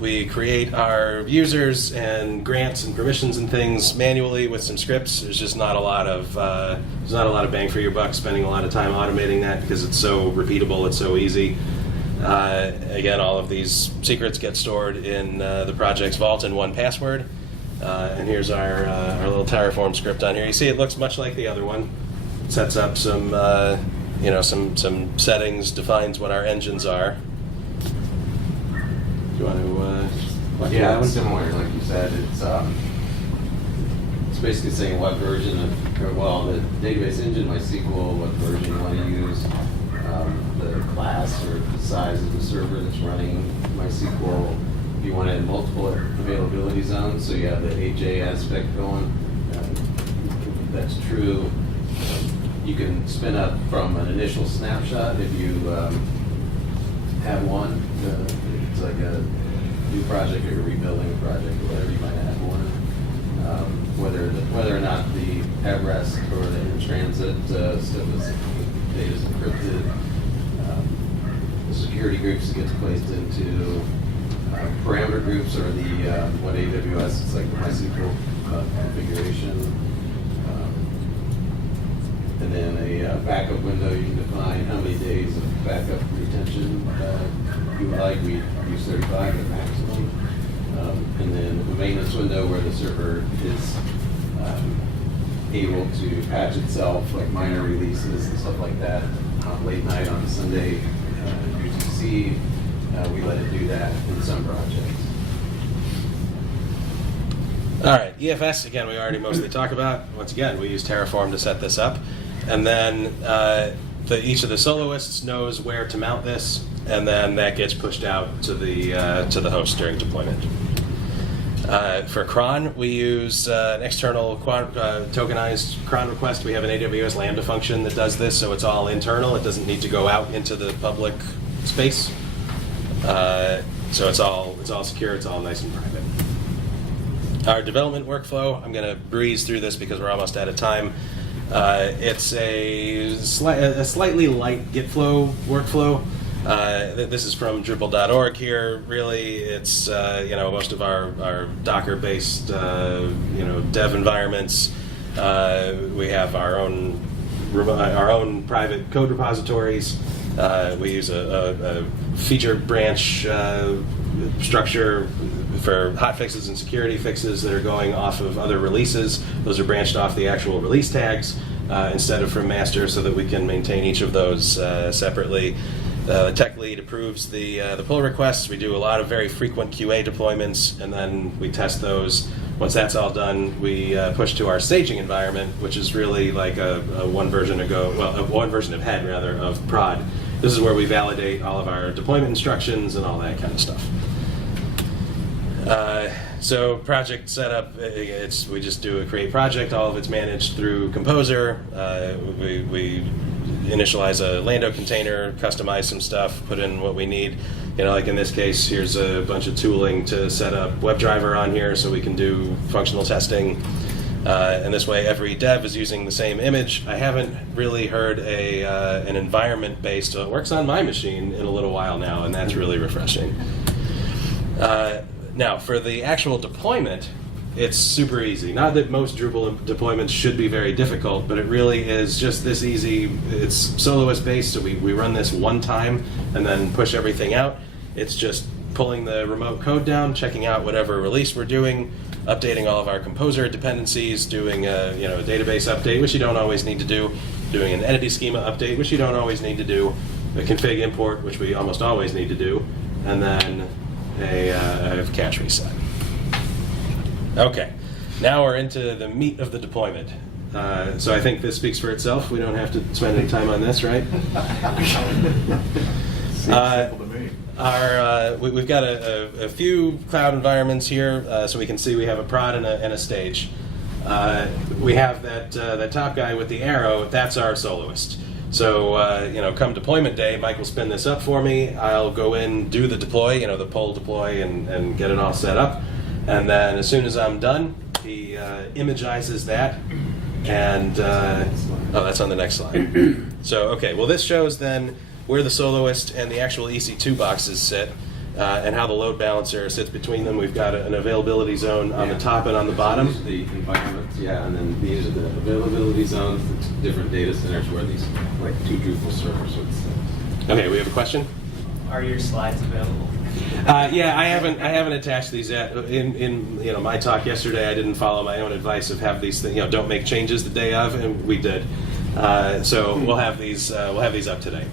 We create our users and grants and permissions and things manually with some scripts. There's just not a lot of bang for your buck spending a lot of time automating that because it's so repeatable, it's so easy. Again, all of these secrets get stored in the project's vault in 1Password. And here's our little Terraform script on here. You see, it looks much like the other one. It sets up some some settings, defines what our engines are. Do you want to? Yeah, that one's similar. Like you said, it's basically saying what version of, the database engine, MySQL, what version you want to use, the class or the size of the server that's running MySQL. If you want to have multiple availability zones, so you have the AJ aspect going, that's true. You can spin up from an initial snapshot if you have one. It's like a new project or a rebuilding project or whatever, you might have one. Whether or not the at rest or the in transit stuff is data is encrypted. The security groups gets placed into parameter groups or the what AWS, it's like MySQL configuration. And then a backup window, you can define how many days of backup retention you would like. We use 35 at maximum. And then the maintenance window where the server is able to patch itself, like minor releases and stuff like that. Late night on Sunday, UTC, we let it do that in some projects. All right, EFS, again, we already mostly talked about. Once again, we use Terraform to set this up. And then each of the soloists knows where to mount this, and then that gets pushed out to the host during deployment. For CRON, we use an external tokenized CRON request. We have an AWS Lambda function that does this, so it's all internal. It doesn't need to go out into the public space. So it's all secure. It's all nice and private. Our development workflow, I'm going to breeze through this because we're almost out of time. It's a slightly light Git flow workflow. This is from Drupal.org here. Really, it's most of our Docker-based dev environments. We have our own private code repositories. We use a feature branch structure for hotfixes and security fixes that are going off of other releases. Those are branched off the actual release tags instead of from master, so that we can maintain each of those separately. The tech lead approves the pull requests. We do a lot of very frequent QA deployments, and then we test those. Once that's all done, we push to our staging environment, which is really like one version ahead rather of prod. This is where we validate all of our deployment instructions and all that kind of stuff. So project setup, we just do a create project. All of it's managed through Composer. We initialize a Lando container, customize some stuff, put in what we need. Like in this case, here's a bunch of tooling to set up WebDriver on here so we can do functional testing. And this way, every dev is using the same image. I haven't really heard an environment-based, it works on my machine in a little while now, and that's really refreshing. Now, for the actual deployment, it's super easy. Not that most Drupal deployments should be very difficult, but it really is just this easy. It's Soloist based, so we run this one time and then push everything out. It's just pulling the remote code down, checking out whatever release we're doing, updating all of our Composer dependencies, doing a database update, which you don't always need to do, doing an entity schema update, which you don't always need to do, a config import, which we almost always need to do, and then a cache reset. Okay, now we're into the meat of the deployment. So I think this speaks for itself. We don't have to spend any time on this, right? We've got a few cloud environments here, so we can see we have a prod and a stage. We have that top guy with the arrow. That's our soloist. So come deployment day, Mike will spin this up for me. I'll go in, do the deploy, the poll deploy, and get it all set up. And then as soon as I'm done, he imagizes that. And that's on the next slide. So okay, well this shows then where the soloist and the actual EC2 boxes sit, and how the load balancer sits between them. We've got an availability zone on the top and on the bottom. These are the environments, and then these are the availability zones, the different data centers where these, like 2 Drupal servers would sit. Okay, we have a question? Are your slides available? Yeah, I haven't attached these yet. In my talk yesterday, I didn't follow my own advice of have these things, don't make changes the day of, and we did. So we'll have these up today.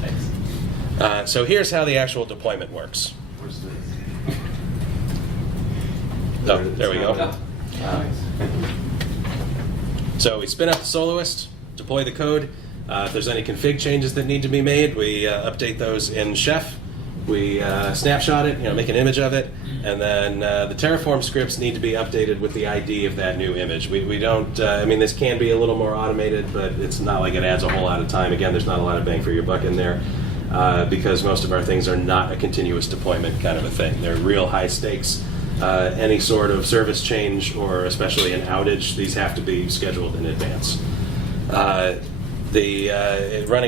Thanks. So here's how the actual deployment works. Where's this? Oh, there we go. Nice. So we spin up the soloist, deploy the code. If there's any config changes that need to be made, we update those in Chef. We snapshot it, make an image of it, and then the Terraform scripts need to be updated with the ID of that new image. We don't, this can be a little more automated, but it's not like it adds a whole lot of time. Again, there's not a lot of bang for your buck in there, because most of our things are not a continuous deployment kind of a thing. They're real high stakes. Any sort of service change, or especially an outage, these have to be scheduled in advance. Running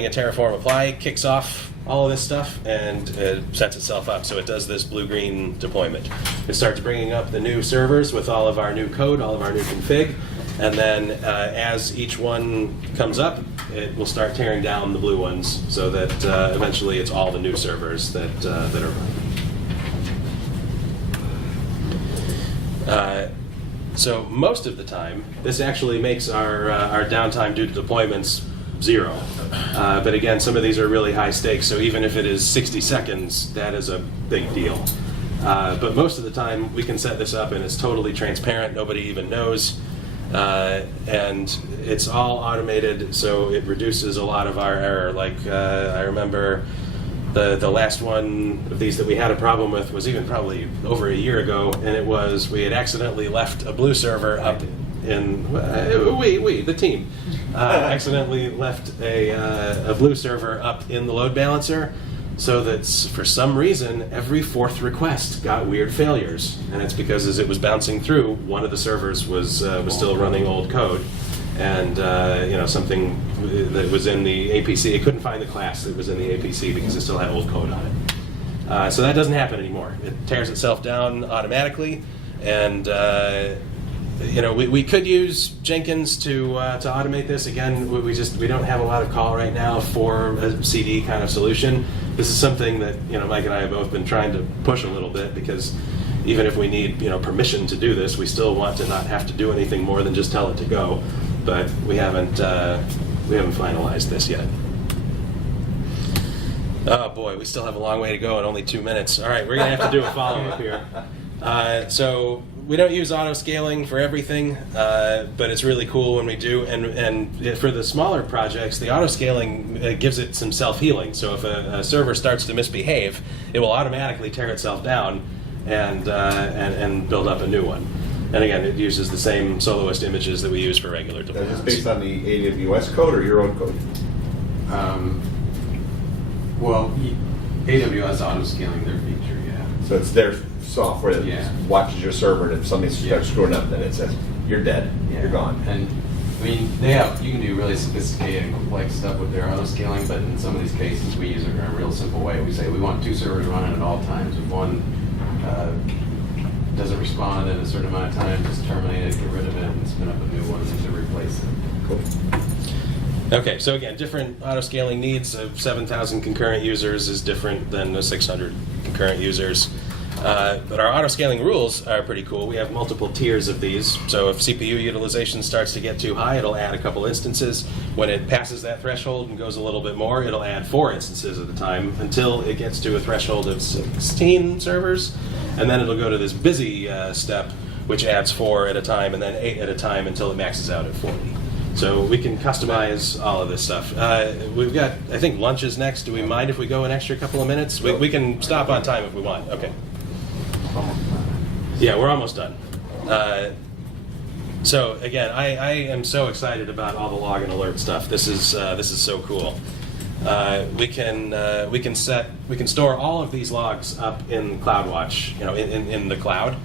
a Terraform apply kicks off all of this stuff and sets itself up. So it does this blue-green deployment. It starts bringing up the new servers with all of our new code, all of our new config, and then as each one comes up, it will start tearing down the blue ones so that eventually it's all the new servers that are running. So most of the time, this actually makes our downtime due to deployments 0. But again, some of these are really high stakes, so even if it is 60 seconds, that is a big deal. But most of the time, we can set this up and it's totally transparent, nobody even knows. And it's all automated, so it reduces a lot of our error. Like, I remember the last one of these that we had a problem with was even probably over a year ago, and it was we had accidentally left a blue server up in, the team, accidentally left a blue server up in the load balancer, so that for some reason every 4th request got weird failures, and it's because as it was bouncing through, one of the servers was still running old code, and something that was in the APC, it couldn't find the class that was in the APC because it still had old code on it. So that doesn't happen anymore. It tears itself down automatically, and we could use Jenkins to automate this. Again, we don't have a lot of call right now for a CD kind of solution. This is something that Mike and I have both been trying to push a little bit, because even if we need permission to do this, we still want to not have to do anything more than just tell it to go. But we haven't finalized this yet. Oh boy, we still have a long way to go and only 2 minutes. All right, we're gonna have to do a follow-up here. So we don't use auto scaling for everything, but it's really cool when we do. And for the smaller projects, the auto scaling gives it some self-healing. So if a server starts to misbehave, it will automatically tear itself down and build up a new one. And again, it uses the same Soloist images that we use for regular deployments. Is this based on the AWS code or your own code? AWS auto-scaling their feature, yeah. So it's their software that watches your server, and if something starts screwing up, then it says, you're dead, you're gone. And you can do really sophisticated and complex stuff with their auto-scaling, but in some of these cases, we use it in a real simple way. We say we want 2 servers running at all times. If one doesn't respond in a certain amount of time, just terminate it, get rid of it, and spin up a new one to replace it. Cool. Okay, so again, different auto-scaling needs of 7,000 concurrent users is different than the 600 concurrent users. But our auto-scaling rules are pretty cool. We have multiple tiers of these. So if CPU utilization starts to get too high, it'll add a couple instances. When it passes that threshold and goes a little bit more, it'll add 4 instances at a time until it gets to a threshold of 16 servers. And then it'll go to this busy step which adds 4 at a time, and then 8 at a time until it maxes out at 40. So we can customize all of this stuff. We've got, I think, lunches next. Do we mind if we go an extra couple of minutes? We can stop on time if we want. Okay. Yeah, we're almost done. So again, I am so excited about all the log and alert stuff. This is so cool. We can store all of these logs up in CloudWatch, in the cloud.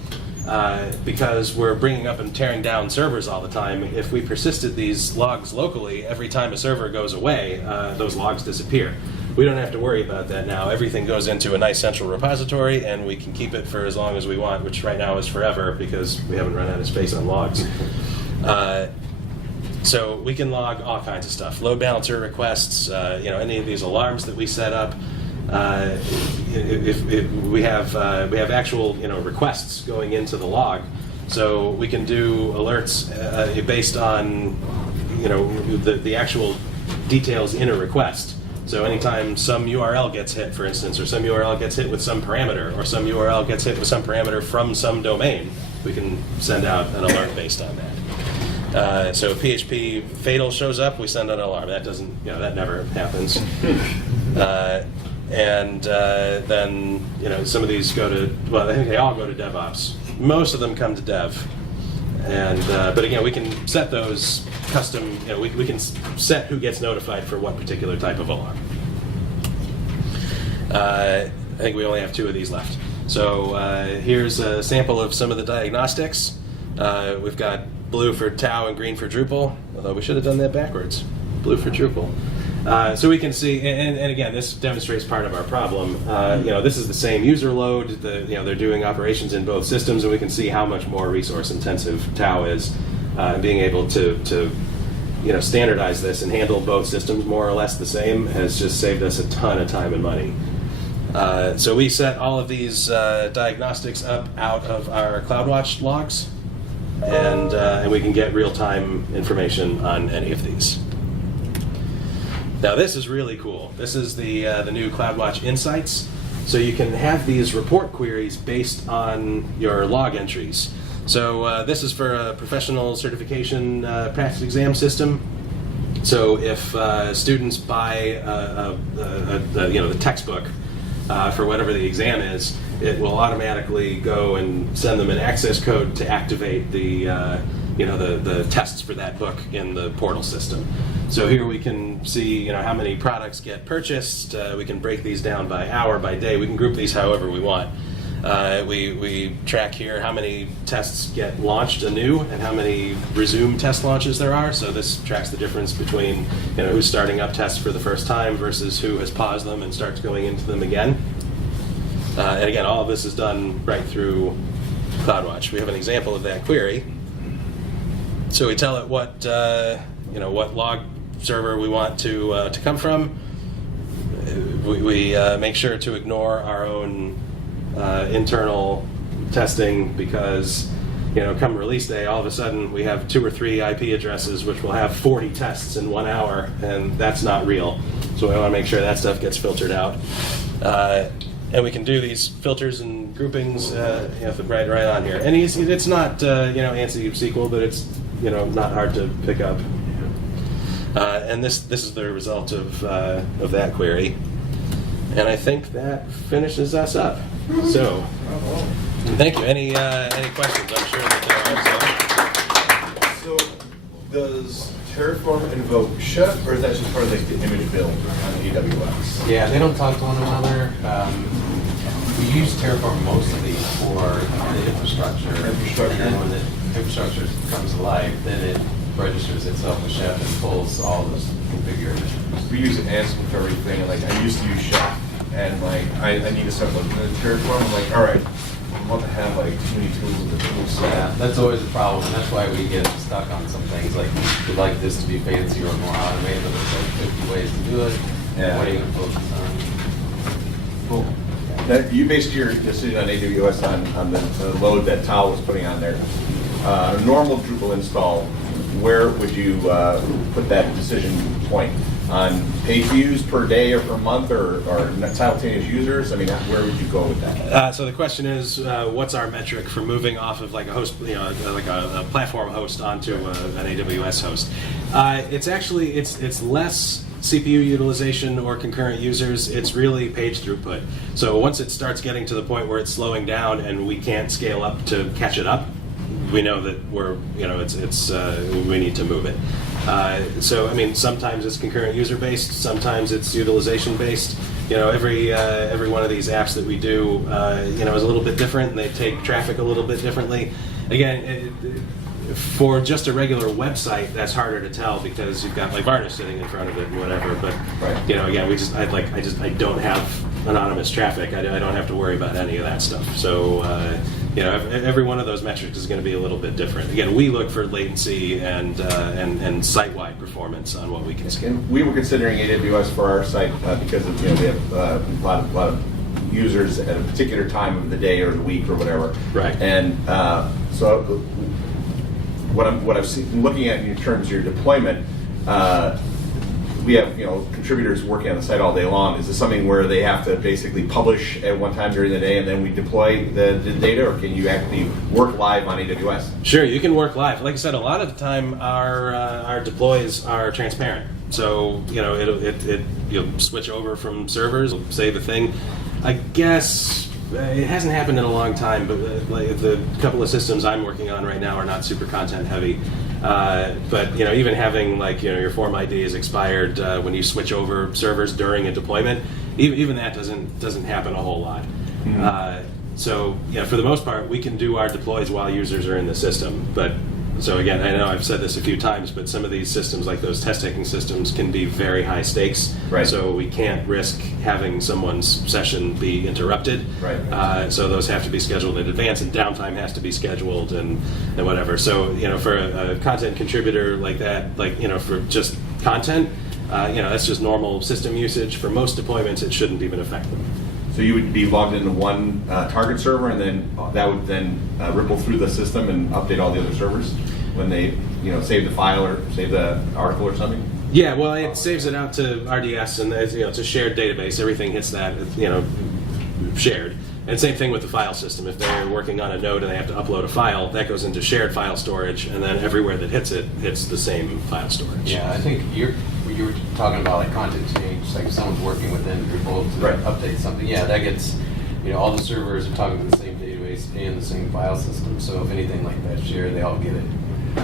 Because we're bringing up and tearing down servers all the time, if we persisted these logs locally, every time a server goes away, those logs disappear. We don't have to worry about that now. Everything goes into a nice central repository, and we can keep it for as long as we want, which right now is forever because we haven't run out of space on logs. So we can log all kinds of stuff, load balancer requests, any of these alarms that we set up. If we have actual requests going into the log, so we can do alerts based on the actual details in a request. So anytime some URL gets hit, for instance, or some URL gets hit with some parameter, or some URL gets hit with some parameter from some domain, we can send out an alert based on that. So if PHP fatal shows up, we send out an alarm. That doesn't, that never happens. And then some of these go to, well, I think they all go to DevOps. Most of them come to Dev. And but again, we can set those custom. We can set who gets notified for what particular type of alarm. I think we only have 2 of these left. So here's a sample of some of the diagnostics. We've got blue for Tau and green for Drupal. Although we should have done that backwards. Blue for Drupal. So we can see, and again, this demonstrates part of our problem. This is the same user load. They're doing operations in both systems, and we can see how much more resource-intensive Tau is. Being able to standardize this and handle both systems more or less the same has just saved us a ton of time and money. So we set all of these diagnostics up out of our CloudWatch logs, and we can get real-time information on any of these. Now this is really cool. This is the new CloudWatch Insights. So you can have these report queries based on your log entries. So this is for a professional certification practice exam system. So if students buy the textbook for whatever the exam is, it will automatically go and send them an access code to activate the tests for that book in the portal system. So here we can see how many products get purchased. We can break these down by hour, by day. We can group these however we want. We track here how many tests get launched anew and how many resume test launches there are. So this tracks the difference between who's starting up tests for the first time versus who has paused them and starts going into them again. And again, all of this is done right through CloudWatch. We have an example of that query. So we tell it what log server we want to come from. We make sure to ignore our own internal testing because come release day, all of a sudden we have 2 or 3 IP addresses which will have 40 tests in 1 hour, and that's not real. So we want to make sure that stuff gets filtered out. And we can do these filters and groupings right on here. And it's not ANSI SQL, but it's not hard to pick up. And this is the result of that query. And I think that finishes us up. So, thank you. Any questions? I'm sure that there are. So, does Terraform invoke shut, or is that just part of the image build on AWS? Yeah, they don't talk to one another. We use Terraform mostly for the infrastructure. And then when the infrastructure comes alive, then it registers itself with Chef and pulls all those configurations. We use Ansible for everything, and I used to use Chef, and I need to start looking at Terraform. I'm all right, I want to have too many tools in the tool set. Yeah, that's always a problem, and that's why we get stuck on some things. We'd like this to be fancier or more automated, but there's 50 ways to do it. Yeah. What are you going to focus on? Cool. Now, you based your decision on AWS on the load that Tal was putting on there. a normal Drupal install, where would you put that decision point? On page views per day or per month, or simultaneous users? I mean, where would you go with that? So the question is, what's our metric for moving off of like a host, like a platform host onto an AWS host? It's actually it's less CPU utilization or concurrent users. It's really page throughput. So once it starts getting to the point where it's slowing down and we can't scale up to catch it up, we know that we need to move it. So I mean, sometimes it's concurrent user based, sometimes it's utilization based. Every one of these apps that we do, is a little bit different, and they take traffic a little bit differently. Again, for just a regular website, that's harder to tell because you've got like Varnish sitting in front of it and whatever. But Right. again, I don't have anonymous traffic. I don't have to worry about any of that stuff. So. Every one of those metrics is going to be a little bit different. Again, we look for latency and site-wide performance on what we can see. And we were considering AWS for our site because of, we have a lot of users at a particular time of the day or the week or whatever. Right. And so what I've seen, looking at in terms of your deployment, we have contributors working on the site all day long. Is this something where they have to basically publish at one time during the day and then we deploy the data, or can you actually work live on AWS? Sure, you can work live. Like I said, a lot of the time our deploys are transparent. So you'll switch over from servers, save a thing. I guess it hasn't happened in a long time, but like the couple of systems I'm working on right now are not super content heavy. But even having like your form ID is expired when you switch over servers during a deployment, even that doesn't happen a whole lot. Mm-hmm. So for the most part, we can do our deploys while users are in the system. But so again, I know I've said this a few times, but some of these systems, like those test taking systems, can be very high stakes. Right. So we can't risk having someone's session be interrupted. Right. So those have to be scheduled in advance, and downtime has to be scheduled, and whatever. So for a content contributor like that, for just content, that's just normal system usage. For most deployments, it shouldn't even affect them. So you would be logged into one target server, and then that would then ripple through the system and update all the other servers when they, save the file or save the article or something? Yeah, well, it saves it out to RDS, and it's a shared database. Everything hits that, shared. And same thing with the file system. If they're working on a node and they have to upload a file, that goes into shared file storage, and then everywhere that hits it hits the same file storage. Yeah, I think you were talking about like content change, like if someone's working within Drupal to Right. update something. Yeah, that gets, all the servers are talking to the same database and the same file system. So if anything like that shared, they all get it.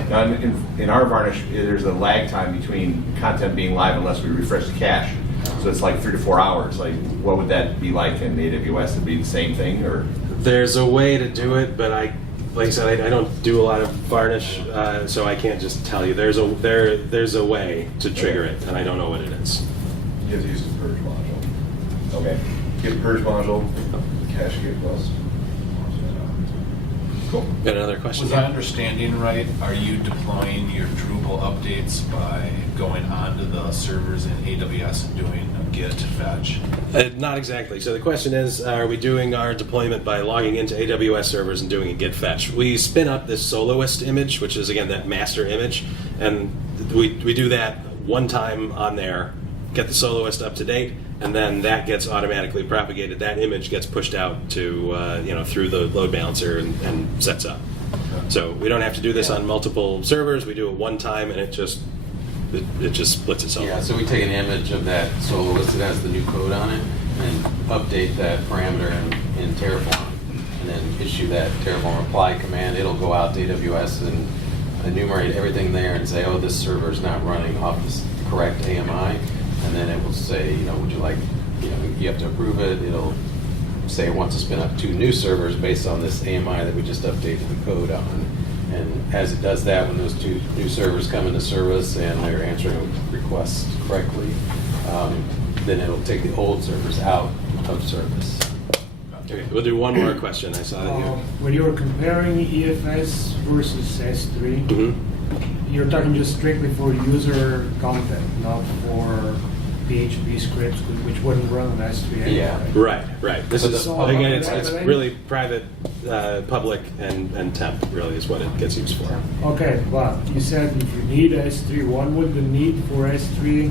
Now, in our Varnish, there's a lag time between content being live unless we refresh the cache. So it's like 3 to 4 hours. Like, what would that be like in AWS? Would it be the same thing, or? There's a way to do it, but like I said, I don't do a lot of Varnish, so I can't just tell you. There's a way to trigger it, and I don't know what it is. You have to use the purge module. Okay. Get purge module, cache get plus. Cool. Got another question? Was my understanding right? Are you deploying your Drupal updates by going onto the servers in AWS and doing a git fetch? Not exactly. So the question is, are we doing our deployment by logging into AWS servers and doing a git fetch? We spin up this SOLOIST image, which is, again, that master image, and we do that one time on there, get the SOLOIST up to date, and then that gets automatically propagated. That image gets pushed out to, through the load balancer and sets up. So we don't have to do this on multiple servers. We do it one time, and it just splits itself. Yeah, so we take an image of that SOLOIST that has the new code on it and update that parameter in TerraForm, and then issue that TerraForm apply command. It'll go out to AWS and enumerate everything there and say, oh, this server is not running off this correct AMI. And then it will say, would you like, you have to approve it. It'll say it wants to spin up 2 new servers based on this AMI that we just updated the code on. And as it does that, when those 2 new servers come into service and they're answering requests correctly, then it'll take the old servers out of service. Okay, we'll do one more question. I saw that you. When you were comparing EFS versus S3, Mm-hmm. you're talking just strictly for user content, not for PHP scripts which wouldn't run on S3 anyway. Yeah. Right. This So is the- again, it's Right. really private, public, and temp. Really is what it gets used for. Okay, but you said if you need S3, what would the need for S3?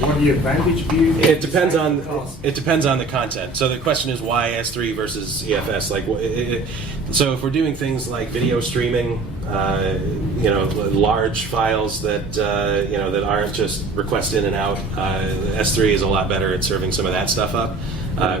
What the advantage be? It depends on Cost. the content. So the question is why S3 versus EFS? Like, so if we're doing things like video streaming, large files that that aren't just request in and out, S3 is a lot better at serving some of that stuff up.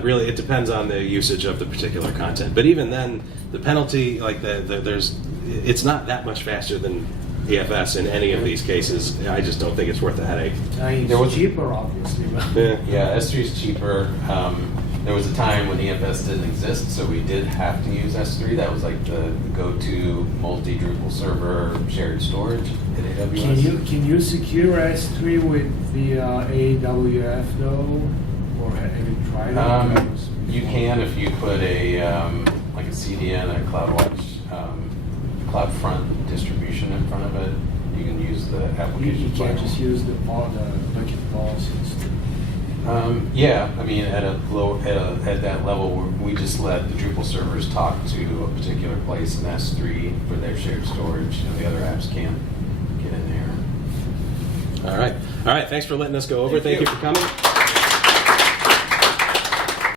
Really, it depends on the usage of the particular content. But even then, the penalty, like it's not that much faster than EFS in any of these cases. I just don't think it's worth the headache. It's cheaper, obviously. But Yeah, S3 is cheaper. There was a time when EFS didn't exist, so we did have to use S3. That was like the go-to multi-Drupal server shared storage at AWS. Can you secure S3 with the AWF though, or have you tried it? You can if you put a like a CDN, a CloudWatch, CloudFront distribution in front of it. You can use the application. You can't firewall. just use the bucket policies. Yeah, I mean, at that level, we just let the Drupal servers talk to a particular place in S3 for their shared storage. The other apps can't get in there. All right. Thanks for letting us go over. Thank you for coming.